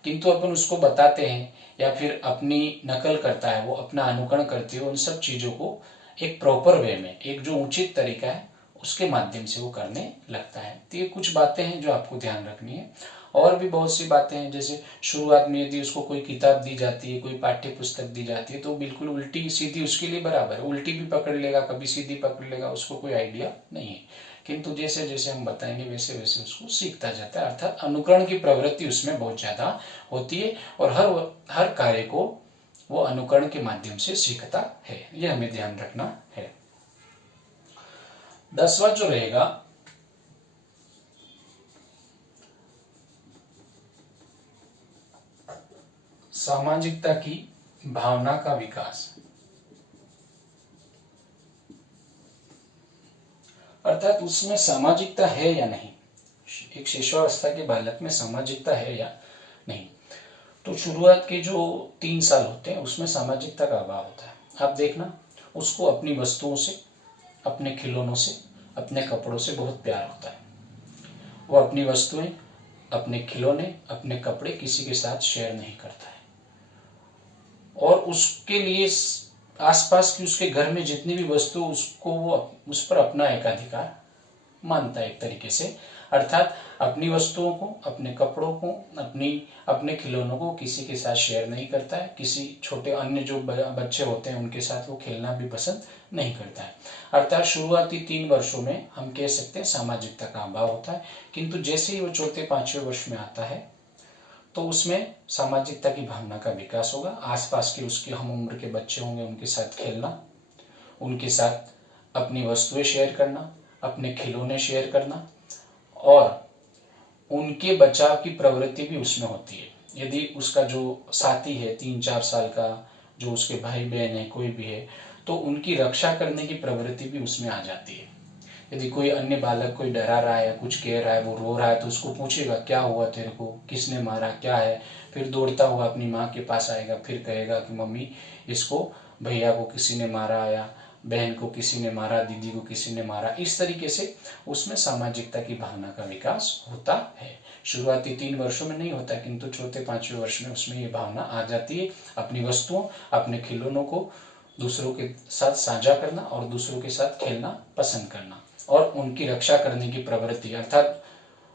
किंतु अपन उसको बताते हैं या फिर अपनी नकल करता है, वो अपना अनुकरण करती है, उन सब चीजों को एक प्रॉपर वे में, एक जो उचित तरीका है उसके माध्यम से वो करने लगता है। तो ये कुछ बातें हैं जो आपको ध्यान रखनी है। और भी बहुत सी बातें हैं, जैसे शुरुआत में यदि उसको कोई किताब दी जाती है, कोई पाठ्य पुस्तक दी जाती है, तो बिल्कुल उल्टी सीधी उसके लिए बराबर है, उल्टी भी पकड़ लेगा, कभी सीधी पकड़ लेगा, उसको कोई आइडिया नहीं है। किंतु जैसे जैसे हम बताएंगे वैसे वैसे उसको सीखता जाता है, अर्थात अनुकरण की प्रवृत्ति उसमें बहुत ज्यादा होती है और हर कार्य को वो अनुकरण के माध्यम से सीखता है। यह हमें ध्यान रखना है। 10वां जो रहेगा, सामाजिकता की भावना का विकास, अर्थात उसमें सामाजिकता है या नहीं, एक शिशुअवस्था के बालक में सामाजिकता है या नहीं। तो शुरुआत के जो 3 साल होते हैं उसमें सामाजिकता का अभाव होता है। आप देखना, उसको अपनी वस्तुओं से, अपने खिलौनों से, अपने कपड़ों से बहुत प्यार होता है। वो अपनी वस्तुएं, अपने खिलौने, अपने कपड़े किसी के साथ शेयर नहीं करता है और उसके लिए आसपास की उसके घर में जितनी भी वस्तु, उसको वो उस पर अपना एकाधिकार मानता है एक तरीके से। अर्थात अपनी वस्तुओं को, अपने कपड़ों को, अपने खिलौनों को किसी के साथ शेयर नहीं करता है। किसी छोटे अन्य जो बच्चे होते हैं उनके साथ वो खेलना भी पसंद नहीं करता है। अर्थात शुरुआती 3 वर्षों में हम कह सकते हैं सामाजिकता का अभाव होता है। किंतु जैसे ही वो 4-5वें वर्ष में आता है तो उसमें सामाजिकता की भावना का विकास होगा। आसपास के उसके हम उम्र के बच्चे होंगे, उनके साथ खेलना, उनके साथ अपनी वस्तुएं शेयर करना, अपने खिलौने शेयर करना और उनके बचाव की प्रवृत्ति भी उसमें होती है। यदि उसका जो साथी है 3-4 साल का, जो उसके भाई बहन है, कोई भी है, तो उनकी रक्षा करने की प्रवृत्ति भी उसमें आ जाती है। यदि कोई अन्य बालक कोई डरा रहा है या कुछ कह रहा है, वो रो रहा है, तो उसको पूछेगा क्या हुआ तेरे को, किसने मारा, क्या है। फिर दौड़ता हुआ अपनी माँ के पास आएगा, फिर कहेगा कि मम्मी इसको भैया को किसी ने मारा, या बहन को किसी ने मारा, दीदी को किसी ने मारा। इस तरीके से उसमें सामाजिकता की भावना का विकास होता है। शुरुआती 3 वर्षों में नहीं होता, किंतु 4-5वें वर्ष में उसमें ये भावना आ जाती है। अपनी वस्तुओं, अपने खिलौनों को दूसरों के साथ साझा करना और दूसरों के साथ खेलना पसंद करना और उनकी रक्षा करने की प्रवृत्ति, अर्थात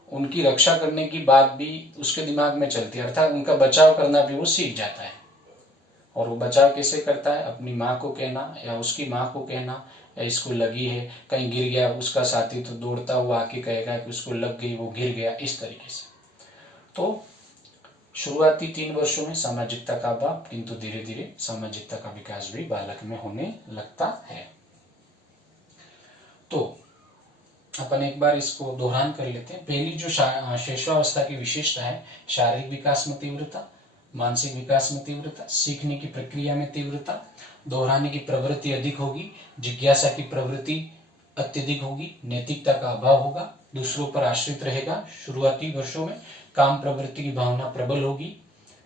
उनकी रक्षा करने की बात भी उसके दिमाग में चलती है, अर्थात उनका बचाव करना भी वो सीख जाता है। और वो बचाव कैसे करता है, अपनी माँ को कहना या उसकी माँ को कहना, या इसको लगी है, कहीं गिर गया उसका साथी तो दौड़ता हुआ आके कहेगा कि उसको लग गई, वो गिर गया, इस तरीके से। तो शुरुआती 3 वर्षों में सामाजिकता का अभाव, किंतु धीरे धीरे सामाजिकता का विकास भी बालक में होने लगता है। तो अपन एक बार इसको दोहरान कर लेते हैं। पहली जो शिशुअवस्था की विशेषता है, शारीरिक विकास में तीव्रता, मानसिक विकास में तीव्रता, सीखने की प्रक्रिया में तीव्रता, दोहराने की प्रवृत्ति अधिक होगी, जिज्ञासा की प्रवृत्ति अत्यधिक होगी, नैतिकता का अभाव होगा, दूसरों पर आश्रित रहेगा। शुरुआती वर्षों में काम प्रवृत्ति की भावना प्रबल होगी।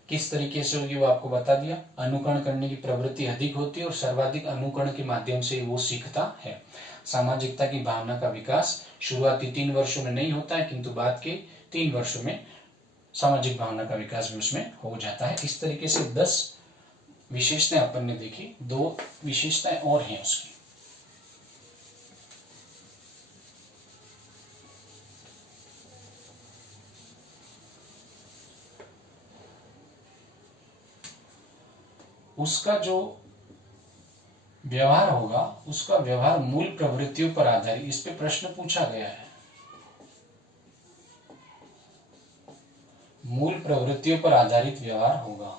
किस तरीके से होगी वो आपको बता दिया। अनुकरण करने की प्रवृत्ति अधिक होती है और सर्वाधिक अनुकरण के माध्यम से वो सीखता है। सामाजिकता की भावना का विकास शुरुआती 3 वर्षों में नहीं होता है, किंतु बाद के 3 वर्षों में सामाजिक भावना का विकास भी उसमें हो जाता है। इस तरीके से 10 विशेषताएं अपन ने देखी। 2 विशेषताएं और हैं उसकी। उसका जो व्यवहार होगा, उसका व्यवहार मूल प्रवृत्तियों पर आधारित, इस पे प्रश्न पूछा गया है। मूल प्रवृत्तियों पर आधारित व्यवहार होगा।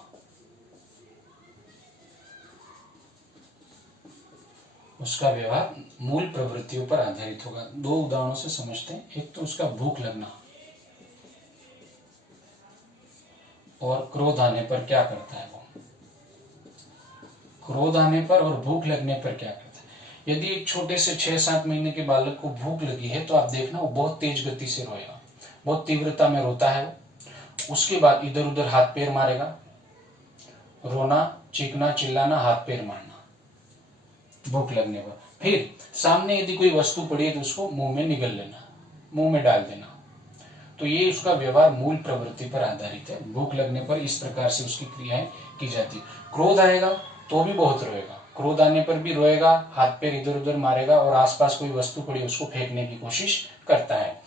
उसका व्यवहार मूल प्रवृत्तियों पर आधारित होगा। दो उदाहरणों से समझते हैं। एक तो उसका भूख लगना और क्रोध आने पर क्या करता है वो। क्रोध आने पर और भूख लगने पर क्या करता है। यदि एक छोटे से 6-7 महीने के बालक को भूख लगी है तो आप देखना वो बहुत तेज गति से रोएगा, बहुत तीव्रता में रोता है। उसके बाद इधर उधर हाथ पैर मारेगा, रोना, चीखना, चिल्लाना, हाथ पैर मारना भूख लगने पर। फिर सामने यदि कोई वस्तु पड़ी है तो उसको मुंह में निगल लेना, मुंह में डाल देना। तो ये उसका व्यवहार मूल प्रवृत्ति पर आधारित है। भूख लगने पर इस प्रकार से उसकी क्रियाएं की जाती है। क्रोध आएगा तो भी बहुत रोएगा, क्रोध आने पर भी रोएगा, हाथ पैर इधर उधर मारेगा और आसपास कोई वस्तु पड़ी उसको फेंकने की कोशिश करता है।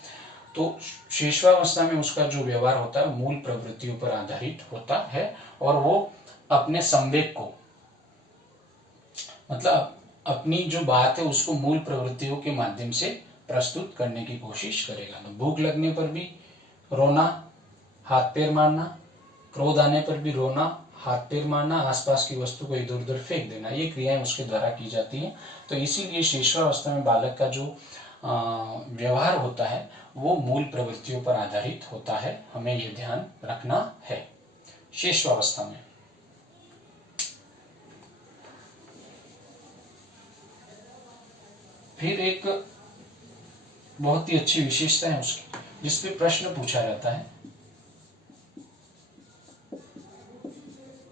तो शिशुवावस्था में उसका जो व्यवहार होता है मूल प्रवृत्तियों पर आधारित होता है और वो अपने संवेग को, मतलब अपनी जो बात है उसको मूल प्रवृत्तियों के माध्यम से प्रस्तुत करने की कोशिश करेगा। तो भूख लगने पर भी रोना, हाथ पैर मारना, क्रोध आने पर भी रोना, हाथ पैर मारना, आसपास की वस्तु को इधर उधर फेंक देना, ये क्रियाएं उसके द्वारा की जाती हैं। तो इसीलिए शिशुवावस्था में बालक का जो व्यवहार होता है वो मूल प्रवृत्तियों पर आधारित होता है। हमें ये ध्यान रखना है शिशुवावस्था में। फिर एक बहुत ही अच्छी विशेषता है उसकी, जिसपे प्रश्न पूछा जाता है,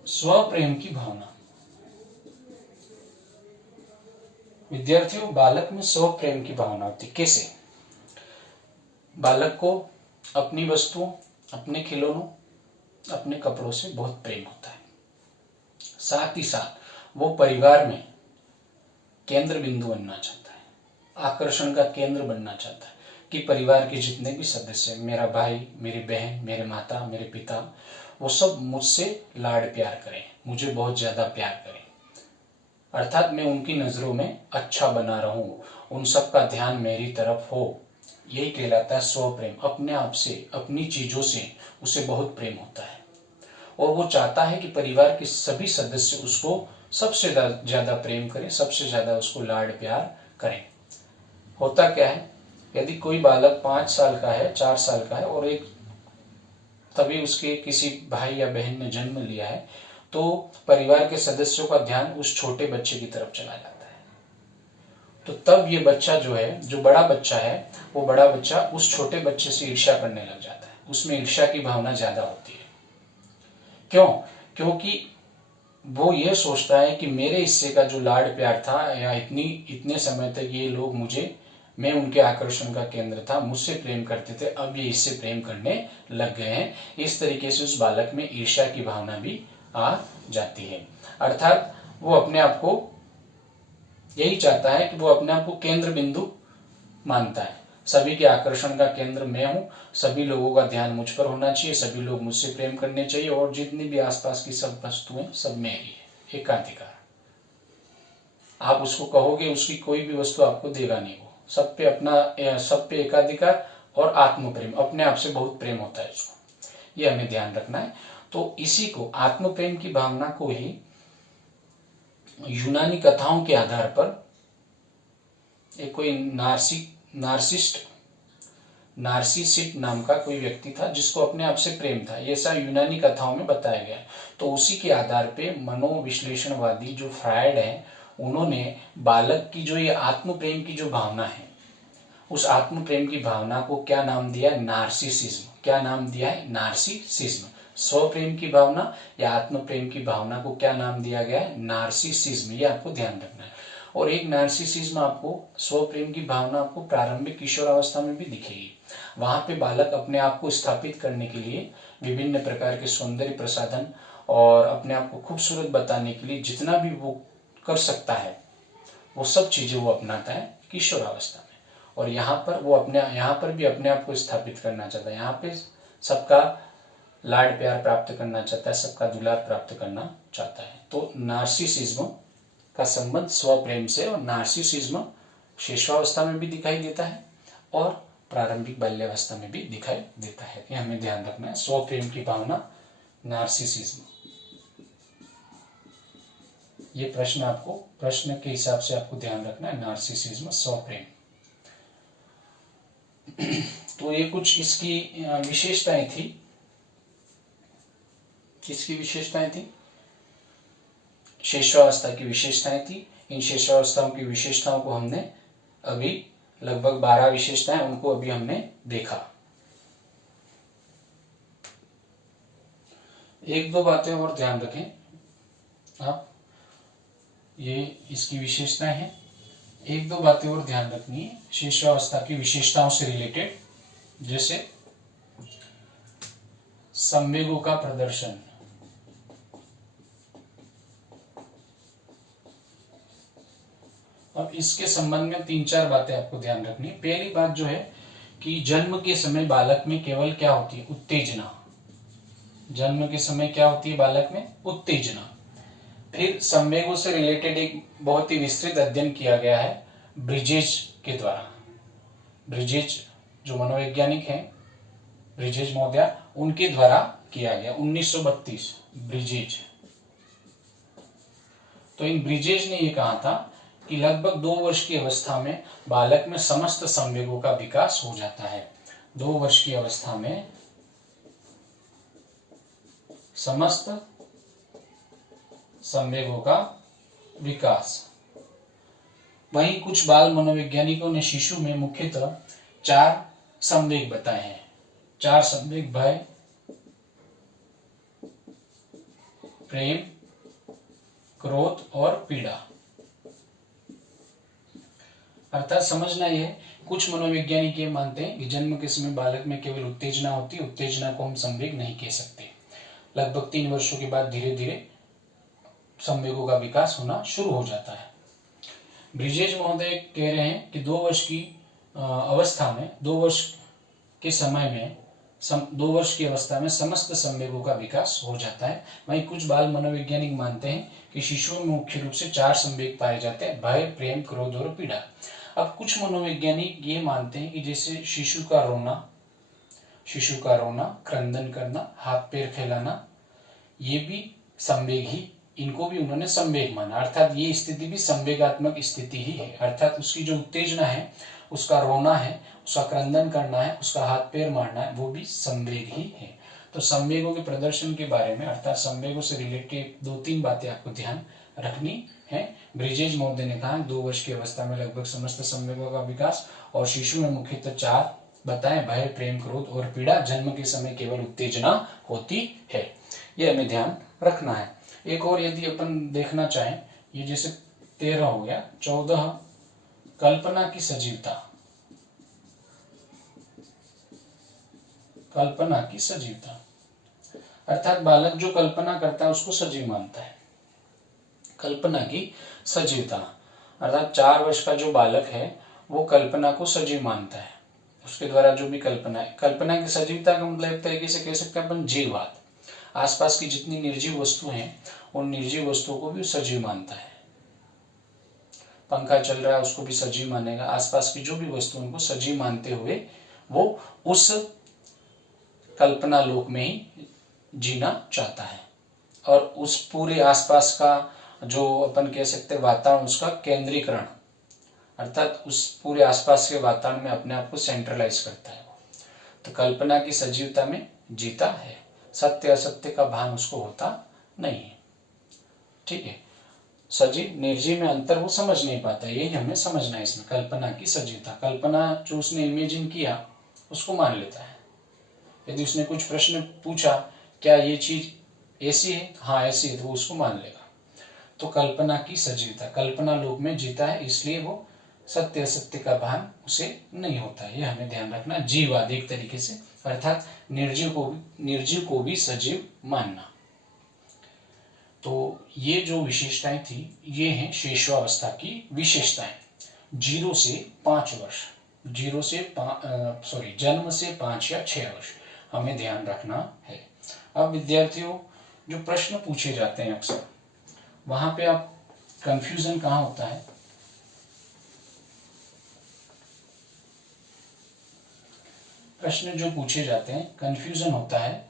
स्वप्रेम की भावना। विद्यार्थियों, बालक में स्वप्रेम की भावना होती कैसे। बालक को अपनी वस्तुओं, अपने खिलौनों, अपने कपड़ों से बहुत प्रेम होता है। साथ ही साथ वो परिवार में केंद्र बिंदु बनना चाहता है, आकर्षण का केंद्र बनना चाहता है कि परिवार के जितने भी सदस्य, मेरा भाई, मेरी बहन, मेरे माता, मेरे पिता, वो सब मुझसे लाड प्यार करें, मुझे बहुत ज्यादा प्यार करें, अर्थात मैं उनकी नजरों में अच्छा बना रहूं, उन सब का ध्यान मेरी तरफ हो। यही कहलाता है स्वप्रेम। अपने आप से, अपनी चीजों से उसे बहुत प्रेम होता है और वो चाहता है कि परिवार के सभी सदस्य उसको सबसे ज्यादा प्रेम करें, सबसे ज्यादा उसको लाड प्यार करें। होता क्या है, यदि कोई बालक 5 साल का है, 4 साल का है और एक तभी उसके किसी भाई या बहन ने जन्म लिया है, तो परिवार के सदस्यों का ध्यान उस छोटे बच्चे की तरफ चला जाता है। तो तब ये बच्चा जो है, जो बड़ा बच्चा है, वो बड़ा बच्चा उस छोटे बच्चे से ईर्ष्या करने लग जाता है। उसमें ईर्ष्या की भावना ज्यादा होती है। क्यों? क्योंकि वो ये सोचता है कि मेरे हिस्से का जो लाड प्यार था या इतने समय तक ये लोग मैं उनके आकर्षण का केंद्र था, मुझसे प्रेम करते थे, अब ये इससे प्रेम करने लग गए हैं। इस तरीके से उस बालक में ईर्ष्या की भावना भी आ जाती है। अर्थात वो अपने आप को यही चाहता है कि वो अपने आप को केंद्र बिंदु मानता है। सभी के आकर्षण का केंद्र मैं हूं, सभी लोगों का ध्यान मुझ पर होना चाहिए, सभी लोग मुझसे प्रेम करने चाहिए और जितनी भी आसपास की सब वस्तुएं सब मेरी है। एकाधिकार। आप उसको कहोगे, उसकी कोई भी वस्तु आपको देगा नहीं। वो सब पे एकाधिकार और आत्म प्रेम, अपने आप से बहुत प्रेम होता है उसको। ये हमें ध्यान रखना है। तो इसी को, आत्म प्रेम की भावना को ही यूनानी कथाओं के आधार पर एक कोई नार्सिसिस्ट नाम का कोई व्यक्ति था जिसको अपने आप से प्रेम था, ये सब यूनानी कथाओं में बताया गया। तो उसी के आधार पे मनोविश्लेषणवादी जो फ्रायड है, उन्होंने बालक की जो ये आत्म प्रेम की जो भावना है, उस आत्म प्रेम की भावना को क्या नाम दिया है? नार्सिसिज्म। क्या नाम दिया है? नार्सिसिज्म। स्व प्रेम की भावना या आत्म प्रेम की भावना को क्या नाम दिया गया है? नार्सिसिज्म। ये आपको ध्यान रखना है। और एक नार्सिसिज्म आपको, स्व प्रेम की भावना आपको प्रारंभिक किशोरावस्था में भी दिखेगी। वहां पे बालक अपने आप को स्थापित करने के लिए विभिन्न प्रकार के सौंदर्य प्रसाधन और अपने आप को खूबसूरत बताने के लिए जितना भी वो कर सकता है, वो सब चीजें वो अपनाता है किशोरावस्था में। और यहाँ पर भी अपने आप को स्थापित करना चाहता है। यहाँ पे सबका लाड प्यार प्राप्त करना चाहता है, सबका दुलार प्राप्त करना चाहता है। तो नार्सिसिज्म का संबंध स्वप्रेम से, और नार्सिसिज्म शेषावस्था में भी दिखाई देता है और प्रारंभिक बाल्यावस्था में भी दिखाई देता है। ये हमें ध्यान रखना है, स्वप्रेम की भावना, नार्सिसिज्म। ये प्रश्न के हिसाब से आपको ध्यान रखना है, नार्सिसिज्म, स्वप्रेम। तो ये कुछ इसकी विशेषताएं थी। किसकी विशेषताएं थी? शेषावस्था की विशेषताएं थी। इन शेषावस्थाओं की विशेषताओं को हमने अभी लगभग 12 विशेषताएं, उनको अभी हमने देखा। एक दो बातें और ध्यान रखें आप, ये इसकी विशेषताएं हैं। एक दो बातें और ध्यान रखनी है शेषावस्था की विशेषताओं से रिलेटेड, जैसे संवेगों का प्रदर्शन। अब इसके संबंध में 3-4 बातें आपको ध्यान रखनी है। पहली बात जो है कि जन्म के समय बालक में केवल क्या होती है? उत्तेजना। जन्म के समय क्या होती है बालक में? उत्तेजना। फिर संवेगों से रिलेटेड एक बहुत ही विस्तृत अध्ययन किया गया है ब्रिजेज के द्वारा। ब्रिजेज जो मनोवैज्ञानिक हैं, ब्रिजेज महोदय, उनके द्वारा किया गया 1932, ब्रिजेज। तो इन ब्रिजेज ने यह कहा था कि लगभग 2 वर्ष की अवस्था में बालक में समस्त संवेगों का विकास हो जाता है। 2 वर्ष की अवस्था में समस्त संवेगों का विकास। वहीं कुछ बाल मनोवैज्ञानिकों ने शिशु में मुख्यतः 4 संवेग बताए हैं। 4 संवेग: भय, प्रेम, क्रोध और पीड़ा। अर्थात समझना यह है, कुछ मनोवैज्ञानिक ये मानते हैं कि जन्म के समय बालक में केवल उत्तेजना होती है, उत्तेजना को हम संवेग नहीं कह सकते। लगभग 3 वर्षों के बाद धीरे धीरे संवेगों का विकास होना शुरू हो जाता है। ब्रिजेश महोदय कह रहे हैं कि 2 वर्ष की अवस्था में, 2 वर्ष के समय में, 2 वर्ष की अवस्था में समस्त संवेगों का विकास हो जाता है। वहीं कुछ बाल मनोवैज्ञानिक मानते हैं कि शिशुओं में मुख्य रूप से 4 संवेग पाए जाते हैं: भय, प्रेम, क्रोध और पीड़ा। अब कुछ मनोवैज्ञानिक ये मानते हैं कि जैसे शिशु का रोना, क्रंदन करना, हाथ पैर फैलाना, ये भी संवेग ही, इनको भी उन्होंने संवेग माना। अर्थात ये स्थिति भी संवेगात्मक स्थिति ही है। अर्थात उसकी जो उत्तेजना है, उसका रोना है, उसका क्रंदन करना है, उसका हाथ पैर मारना है, वो भी संवेग ही है। तो संवेगों के प्रदर्शन के बारे में, अर्थात संवेगों से रिलेटेड 2-3 बातें आपको ध्यान रखनी है। ब्रिजेश महोदय ने कहा 2 वर्ष की अवस्था में लगभग समस्त संवेगों का विकास, और शिशु में मुख्यतः 4 बताएं: भय, प्रेम, क्रोध और पीड़ा। जन्म के समय केवल उत्तेजना होती है। ये हमें ध्यान रखना है। एक और यदि अपन देखना चाहें, ये जैसे 13 हो गया, 14 कल्पना की सजीवता। कल्पना की सजीवता अर्थात बालक जो कल्पना करता है उसको सजीव मानता है। कल्पना की सजीवता अर्थात 4 वर्ष का जो बालक है वो कल्पना को सजीव मानता है। उसके द्वारा जो भी कल्पना है, कल्पना की सजीवता का मतलब एक तरीके से कह सकते हैं अपन जीववाद। आसपास की जितनी निर्जीव वस्तु हैं, उन निर्जीव वस्तुओं को भी सजीव मानता है। पंखा चल रहा है, उसको भी सजीव मानेगा। आसपास की जो भी वस्तु, उनको सजीव मानते हुए वो उस कल्पना लोक में ही जीना चाहता है, और उस पूरे आसपास का जो अपन कह सकते हैं वातावरण, उसका केंद्रीकरण, अर्थात उस पूरे आसपास के वातावरण में अपने आप को सेंट्रलाइज करता है। तो कल्पना की सजीवता में जीता है। सत्य असत्य का भान उसको होता नहीं है। ठीक है, सजीव निर्जीव में अंतर वो समझ नहीं पाता, यही हमें समझना है इसमें। कल्पना की सजीवता, कल्पना जो उसने इमेजिन किया उसको मान लेता है। यदि उसने कुछ प्रश्न पूछा, क्या ये चीज ऐसी है, हाँ ऐसी है, तो वो उसको मान लेगा। तो कल्पना की सजीवता, कल्पना लोक में जीता है, इसलिए वो सत्य असत्य का भान उसे नहीं होता है। ये हमें ध्यान रखना। जीववाद एक तरीके से, अर्थात निर्जीव को भी सजीव मानना। तो ये जो विशेषताएं थी, ये हैं शेषावस्था की विशेषताएं। 0 से 5 वर्ष, जन्म से 5 या 6 वर्ष हमें ध्यान रखना है। अब विद्यार्थियों, जो प्रश्न पूछे जाते हैं अक्सर, वहां पे आप कंफ्यूजन कहाँ होता है? प्रश्न जो पूछे जाते हैं, कंफ्यूजन होता है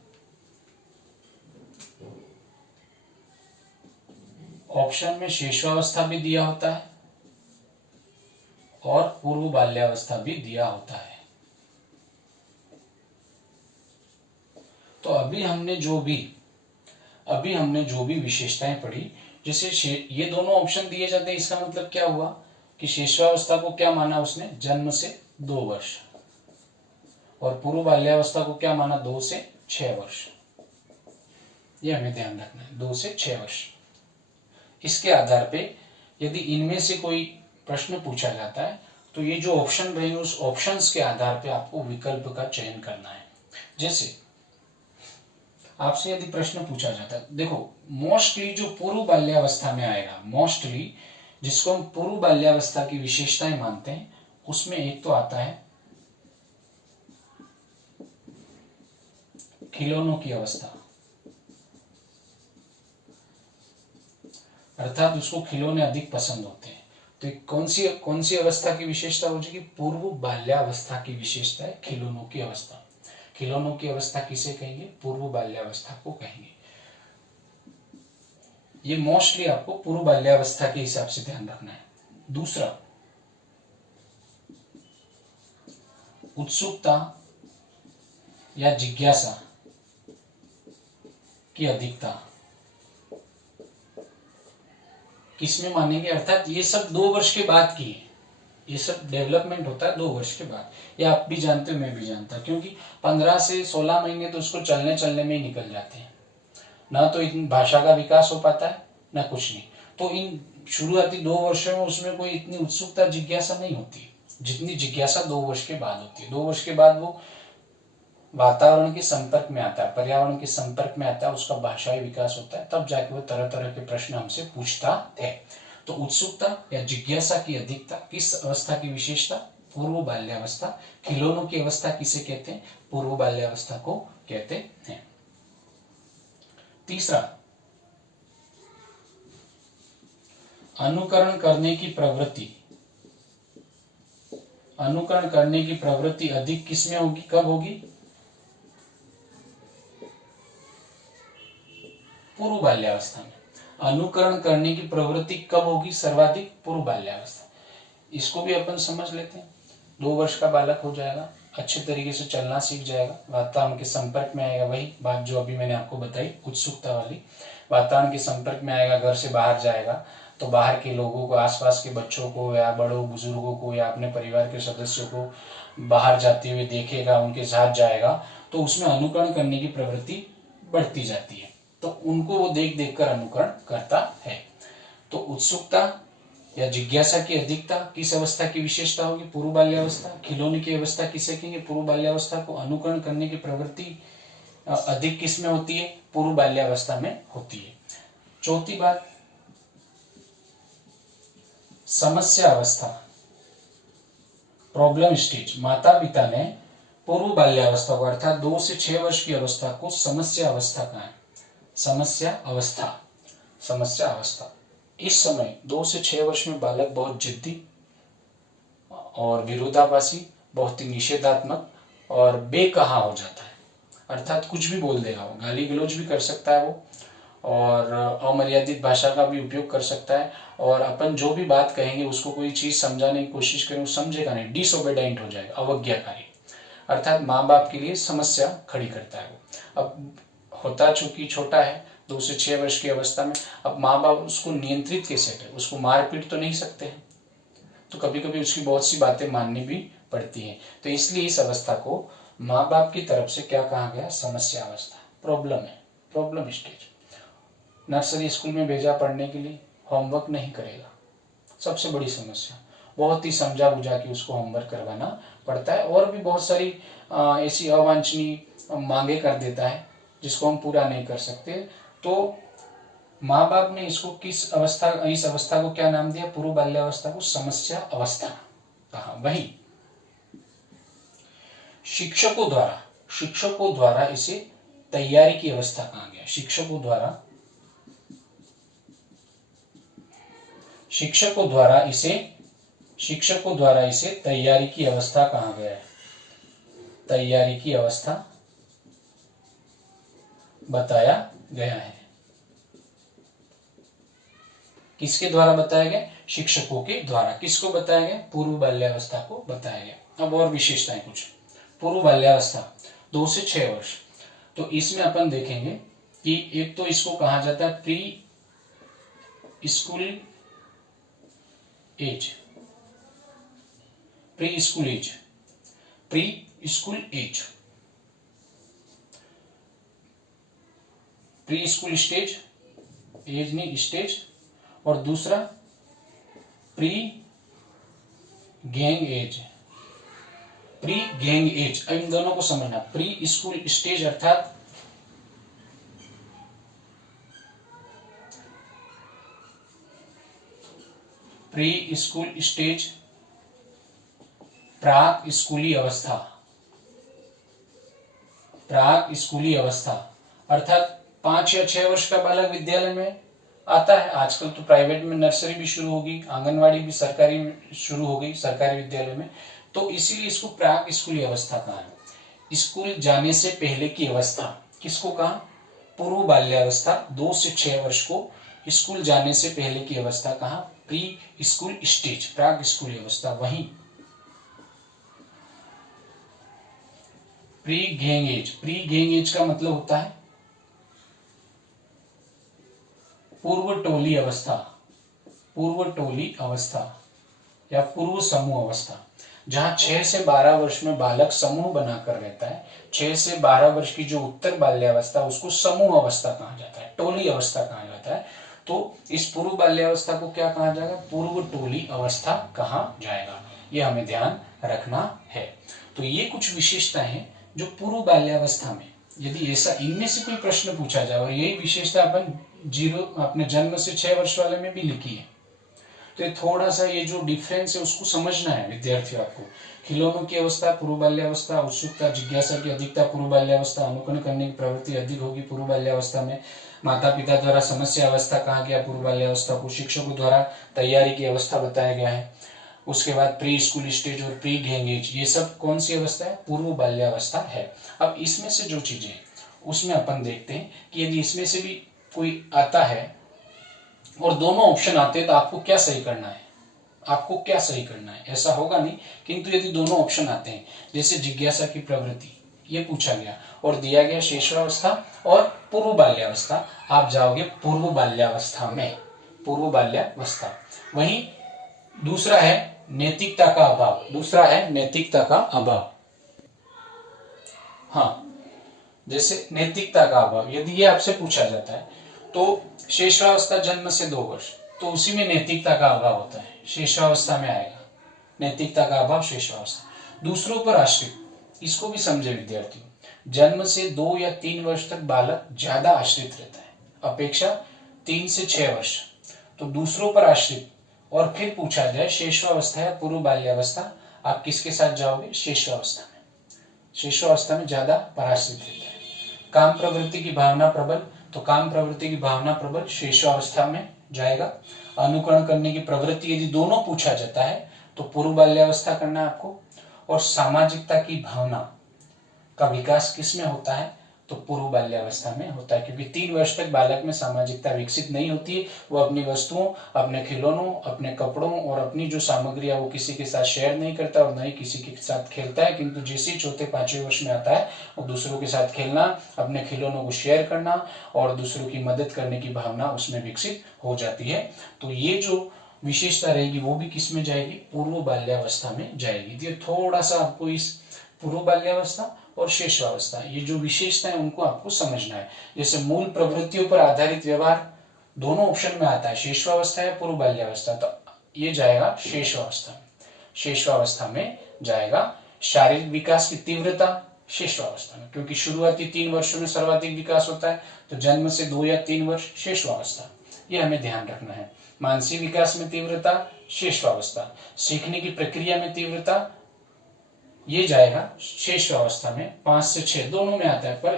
ऑप्शन में शिशुअवस्था भी दिया होता है और पूर्व बाल्यावस्था भी दिया होता है। तो अभी हमने जो भी विशेषताएं पढ़ी, जैसे ये दोनों ऑप्शन दिए जाते हैं, इसका मतलब क्या हुआ कि शिशुअवस्था को क्या माना उसने? जन्म से 2 वर्ष, और पूर्व बाल्यावस्था को क्या माना? 2 से 6 वर्ष। ये हमें ध्यान रखना है, 2 से 6 वर्ष। इसके आधार पे यदि इनमें से कोई प्रश्न पूछा जाता है तो ये जो ऑप्शन रहेंगे उस ऑप्शंस के आधार पे आपको विकल्प का चयन करना है। जैसे आपसे यदि प्रश्न पूछा जाता है, देखो मोस्टली जो पूर्व बाल्यावस्था में आएगा, मोस्टली जिसको हम पूर्व बाल्यावस्था की विशेषताएं मानते हैं, उसमें एक तो आता है खिलौनों की अवस्था, अर्थात उसको खिलौने अधिक पसंद होते हैं। तो कौन सी अवस्था की विशेषता हो जाएगी? पूर्व बाल्यावस्था की विशेषता है खिलौनों की अवस्था। खिलौनों की अवस्था किसे कहेंगे? पूर्व बाल्यावस्था को कहेंगे। ये मोस्टली आपको पूर्व बाल्यावस्था के हिसाब से ध्यान रखना है। दूसरा, उत्सुकता या जिज्ञासा की अधिकता किसमें मानेंगे? अर्थात ये सब 2 वर्ष के बाद की है, ये सब डेवलपमेंट होता है 2 वर्ष के बाद। ये आप भी जानते हो, मैं भी जानता, क्योंकि 15 से 16 महीने तो उसको चलने में ही निकल जाते हैं, ना तो इतनी भाषा का विकास हो पाता है ना कुछ नहीं। तो इन शुरुआती 2 वर्षों में उसमें कोई इतनी उत्सुकता जिज्ञासा नहीं होती जितनी जिज्ञासा 2 वर्ष के बाद होती है। 2 वर्ष के बाद वो वातावरण के संपर्क में आता है, पर्यावरण के संपर्क में आता है, उसका भाषाई विकास होता है, तब जाके वो तरह तरह के प्रश्न हमसे पूछता है। तो उत्सुकता या जिज्ञासा की अधिकता किस अवस्था की विशेषता? पूर्व बाल्यावस्था। खिलौनों की अवस्था किसे कहते हैं? पूर्व बाल्यावस्था को कहते हैं। तीसरा, अनुकरण करने की प्रवृत्ति। अनुकरण करने की प्रवृत्ति अधिक किसमें होगी, कब होगी? पूर्व बाल्यावस्था में। अनुकरण करने की प्रवृत्ति कब होगी सर्वाधिक? पूर्व बाल्यावस्था। इसको भी अपन समझ लेते हैं। 2 वर्ष का बालक हो जाएगा, अच्छे तरीके से चलना सीख जाएगा, वातावरण के संपर्क में आएगा, वही बात जो अभी मैंने आपको बताई उत्सुकता वाली, वातावरण के संपर्क में आएगा, घर से बाहर जाएगा तो बाहर के लोगों को, आसपास के बच्चों को या बड़ों बुजुर्गों को या अपने परिवार के सदस्यों को बाहर जाते हुए देखेगा, उनके साथ जाएगा, तो उसमें अनुकरण करने की प्रवृत्ति बढ़ती जाती है। तो उनको वो देख देख कर अनुकरण करता है। तो उत्सुकता या जिज्ञासा की अधिकता किस अवस्था की विशेषता होगी? पूर्व बाल्यावस्था। खिलौने की अवस्था किसे कहेंगे? पूर्व बाल्यावस्था को। अनुकरण करने की प्रवृत्ति अधिक किस में होती है? पूर्व बाल्यावस्था में होती है। चौथी बात, समस्या अवस्था, प्रॉब्लम स्टेज। माता पिता ने पूर्व बाल्यावस्था को अर्थात 2 से 6 वर्ष की अवस्था को समस्या अवस्था कहा है। समस्या अवस्था, समस्या अवस्था। इस समय 2 से 6 वर्ष में बालक बहुत जिद्दी और विरोधाभासी, बहुत ही निषेधात्मक और बेकहा हो जाता है, अर्थात कुछ भी बोल देगा, वो गाली गलौज भी कर सकता है वो, और अमर्यादित भाषा का भी उपयोग कर सकता है, और अपन जो भी बात कहेंगे उसको कोई चीज समझाने की कोशिश करें वो समझेगा नहीं, डिसओबेडेंट हो जाएगा, अवज्ञाकारी, अर्थात माँ बाप के लिए समस्या खड़ी करता है वो। अब होता चूंकि छोटा है 2 से 6 वर्ष की अवस्था में, अब माँ बाप उसको नियंत्रित कैसे करें? उसको मार पीट तो नहीं सकते हैं, तो कभी कभी उसकी बहुत सी बातें माननी भी पड़ती हैं। तो इसलिए इस अवस्था को माँ बाप की तरफ से क्या कहा गया? समस्या अवस्था, प्रॉब्लम है, प्रॉब्लम स्टेज। नर्सरी स्कूल में भेजा पढ़ने के लिए, होमवर्क नहीं करेगा, सबसे बड़ी समस्या। बहुत ही समझा बुझा के उसको होमवर्क करवाना पड़ता है, और भी बहुत सारी ऐसी अवांछनीय मांगे कर देता है जिसको हम पूरा नहीं कर सकते। तो माँ बाप ने इसको किस अवस्था, इस अवस्था को क्या नाम दिया? पूर्व बाल्यावस्था को समस्या अवस्था कहा। वही शिक्षकों द्वारा इसे तैयारी की अवस्था कहा गया? शिक्षकों द्वारा इसे तैयारी की अवस्था कहा गया है। तैयारी की अवस्था बताया गया है। किसके द्वारा बताया गया? शिक्षकों के द्वारा। किसको बताया गया? पूर्व बाल्यावस्था को बताया गया। अब और विशेषताएं कुछ। पूर्व बाल्यावस्था 2 से 6 वर्ष, तो इसमें अपन देखेंगे कि एक तो इसको कहा जाता है pre school age. Pre school age, pre school stage, age नहीं स्टेज, और दूसरा प्री गैंग एज। अब इन दोनों को समझना। प्री स्कूल स्टेज अर्थात प्री स्कूल स्टेज, प्राक स्कूली अवस्था अर्थात 5 या 6 वर्ष का बालक विद्यालय में आता है। आजकल तो प्राइवेट में नर्सरी भी शुरू होगी, आंगनवाड़ी भी सरकारी में शुरू हो गई, सरकारी विद्यालय में। तो इसीलिए इसको प्राक स्कूली अवस्था कहा है। स्कूल जाने से पहले की अवस्था किसको कहा? पूर्व बाल्यावस्था। 2 से 6 वर्ष को स्कूल जाने से पहले की अवस्था कहा प्री स्कूल स्टेज, प्राक स्कूली अवस्था। वहीं प्री गैंग एज का मतलब होता है पूर्व टोली अवस्था या पूर्व समूह अवस्था, जहां 6 से 12 वर्ष में बालक समूह बनाकर रहता है। 6 से 12 वर्ष की जो उत्तर बाल्यावस्था उसको समूह अवस्था कहा जाता है, टोली अवस्था कहा जाता है। तो इस पूर्व बाल्यावस्था को क्या कहा जाएगा? पूर्व टोली अवस्था कहा जाएगा। ये हमें ध्यान रखना है। तो ये कुछ विशेषताएं हैं जो पूर्व बाल्यावस्था में, यदि ऐसा इनमें से कोई प्रश्न पूछा जाए, और यही विशेषता अपन अपने जन्म से 6 वर्ष वाले में भी लिखी है, तो ये थोड़ा सा ये जो डिफरेंस है उसको समझना है विद्यार्थियों आपको। खिलौनों की अवस्था पूर्व बाल्यावस्था, उत्सुकता जिज्ञासा की अधिकता पूर्व बाल्यावस्था, अनुकरण करने की प्रवृत्ति अधिक होगी पूर्व बाल्यावस्था में। माता पिता द्वारा समस्या अवस्था कहा गया पूर्व बाल्यावस्था को। शिक्षकों द्वारा तैयारी की अवस्था बताया गया है। उसके बाद प्री स्कूल स्टेज और प्री गैंग एज, ये सब कौन सी अवस्था है? पूर्व बाल्यावस्था है। अब इसमें से जो चीजें उसमें अपन देखते हैं कि यदि इसमें से भी कोई आता है और दोनों ऑप्शन आते हैं तो आपको क्या सही करना है? ऐसा होगा नहीं, किंतु यदि दोनों ऑप्शन आते हैं, जैसे जिज्ञासा की प्रवृत्ति ये पूछा गया और दिया गया शेषावस्था और पूर्व बाल्यावस्था, आप जाओगे पूर्व बाल्यावस्था। वहीं दूसरा है नैतिकता का अभाव। हाँ, जैसे नैतिकता का अभाव, यदि ये आपसे पूछा जाता है तो शेषावस्था जन्म से 2 वर्ष, तो उसी में नैतिकता का अभाव होता है, शेषावस्था में आएगा नैतिकता का अभाव, शेषावस्था। दूसरों पर आश्रित, इसको भी समझे विद्यार्थियों। जन्म से 2 या 3 वर्ष तक बालक ज्यादा आश्रित रहता है अपेक्षा 3 से 6 वर्ष, तो दूसरों पर आश्रित। और फिर पूछा जाए शेषावस्था या पूर्व बाल्यावस्था, आप किसके साथ जाओगे? शेषावस्था में ज्यादा पराश्रित रहता है। काम प्रवृत्ति की भावना प्रबल, तो काम प्रवृत्ति की भावना प्रबल शेषावस्था में जाएगा। अनुकरण करने की प्रवृत्ति यदि दोनों पूछा जाता है तो पूर्व बाल्यावस्था करना है आपको। और सामाजिकता की भावना का विकास किस में होता है? तो पूर्व बाल्यावस्था में होता है, क्योंकि 3 वर्ष तक बालक में सामाजिकता विकसित नहीं होती है। वो अपनी वस्तुओं, अपने खिलौनों, अपने कपड़ों और अपनी जो सामग्री है वो किसी के साथ शेयर नहीं करता और न ही किसी के साथ खेलता है। किंतु जैसे ही 4-5वें वर्ष में आता है वो दूसरों के साथ खेलना, अपने खिलौनों को शेयर करना और दूसरों की मदद करने की भावना उसमें विकसित हो जाती है। तो ये जो विशेषता रहेगी वो भी किस में जाएगी? पूर्व बाल्यावस्था में जाएगी। ये थोड़ा सा आपको इस पूर्व बाल्यावस्था और शेषावस्था, ये जो विशेषता है उनको आपको समझना है। जैसे मूल प्रवृत्तियों पर आधारित व्यवहार दोनों ऑप्शन में आता है, शेषावस्था या पूर्व बाल्यावस्था, तो ये जाएगा शेषावस्था में जाएगा। शारीरिक विकास की तीव्रता शेषावस्था में, क्योंकि शुरुआती 3 वर्षों में सर्वाधिक विकास होता है, तो जन्म से 2 या 3 वर्ष शेषावस्था, ये हमें ध्यान रखना है। मानसिक विकास में तीव्रता शेषावस्था। सीखने की प्रक्रिया में तीव्रता ये जाएगा शेषावस्था में। 5 से 6 दोनों में आता है, पर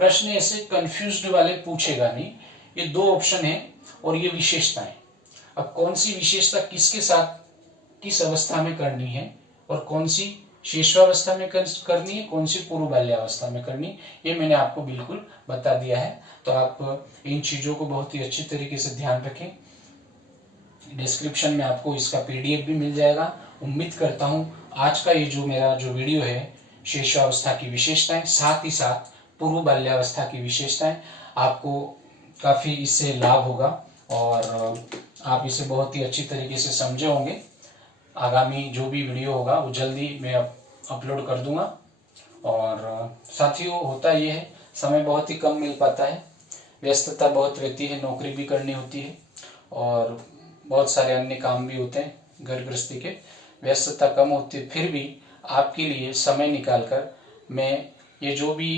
प्रश्न ऐसे कंफ्यूज्ड वाले पूछेगा नहीं। ये 2 ऑप्शन है और ये विशेषताएं। अब कौन सी विशेषता किसके साथ किस अवस्था में करनी है और कौन सी शिशुअवस्था में करनी है, कौन सी पूर्व बाल्यावस्था में करनी, ये मैंने आपको बिल्कुल बता दिया है। तो आप इन चीजों को बहुत ही अच्छी तरीके से ध्यान रखें। डिस्क्रिप्शन में आपको इसका PDF भी मिल जाएगा। उम्मीद करता हूं आज का ये जो मेरा वीडियो है शिशुअवस्था की विशेषताएं, साथ ही साथ पूर्व बाल्यावस्था की विशेषताएं, आपको काफी इससे लाभ होगा और आप इसे बहुत ही अच्छी तरीके से समझे होंगे। आगामी जो भी वीडियो होगा वो जल्दी मैं अपलोड कर दूंगा। और साथियों, होता ये है समय बहुत ही कम मिल पाता है, व्यस्तता बहुत रहती है, नौकरी भी करनी होती है और बहुत सारे अन्य काम भी होते हैं घर गृहस्थी के, व्यस्तता कम होती है। फिर भी आपके लिए समय निकालकर मैं ये जो भी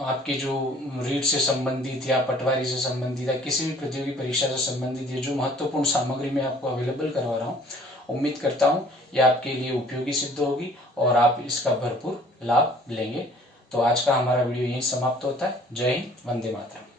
आपके जो रीट से संबंधित या पटवारी से संबंधित या किसी भी प्रतियोगी परीक्षा से संबंधित ये जो महत्वपूर्ण सामग्री मैं आपको अवेलेबल करवा रहा हूँ, उम्मीद करता हूँ ये आपके लिए उपयोगी सिद्ध होगी और आप इसका भरपूर लाभ लेंगे। तो आज का हमारा वीडियो यहीं समाप्त होता है। जय हिंद, वंदे मातरम।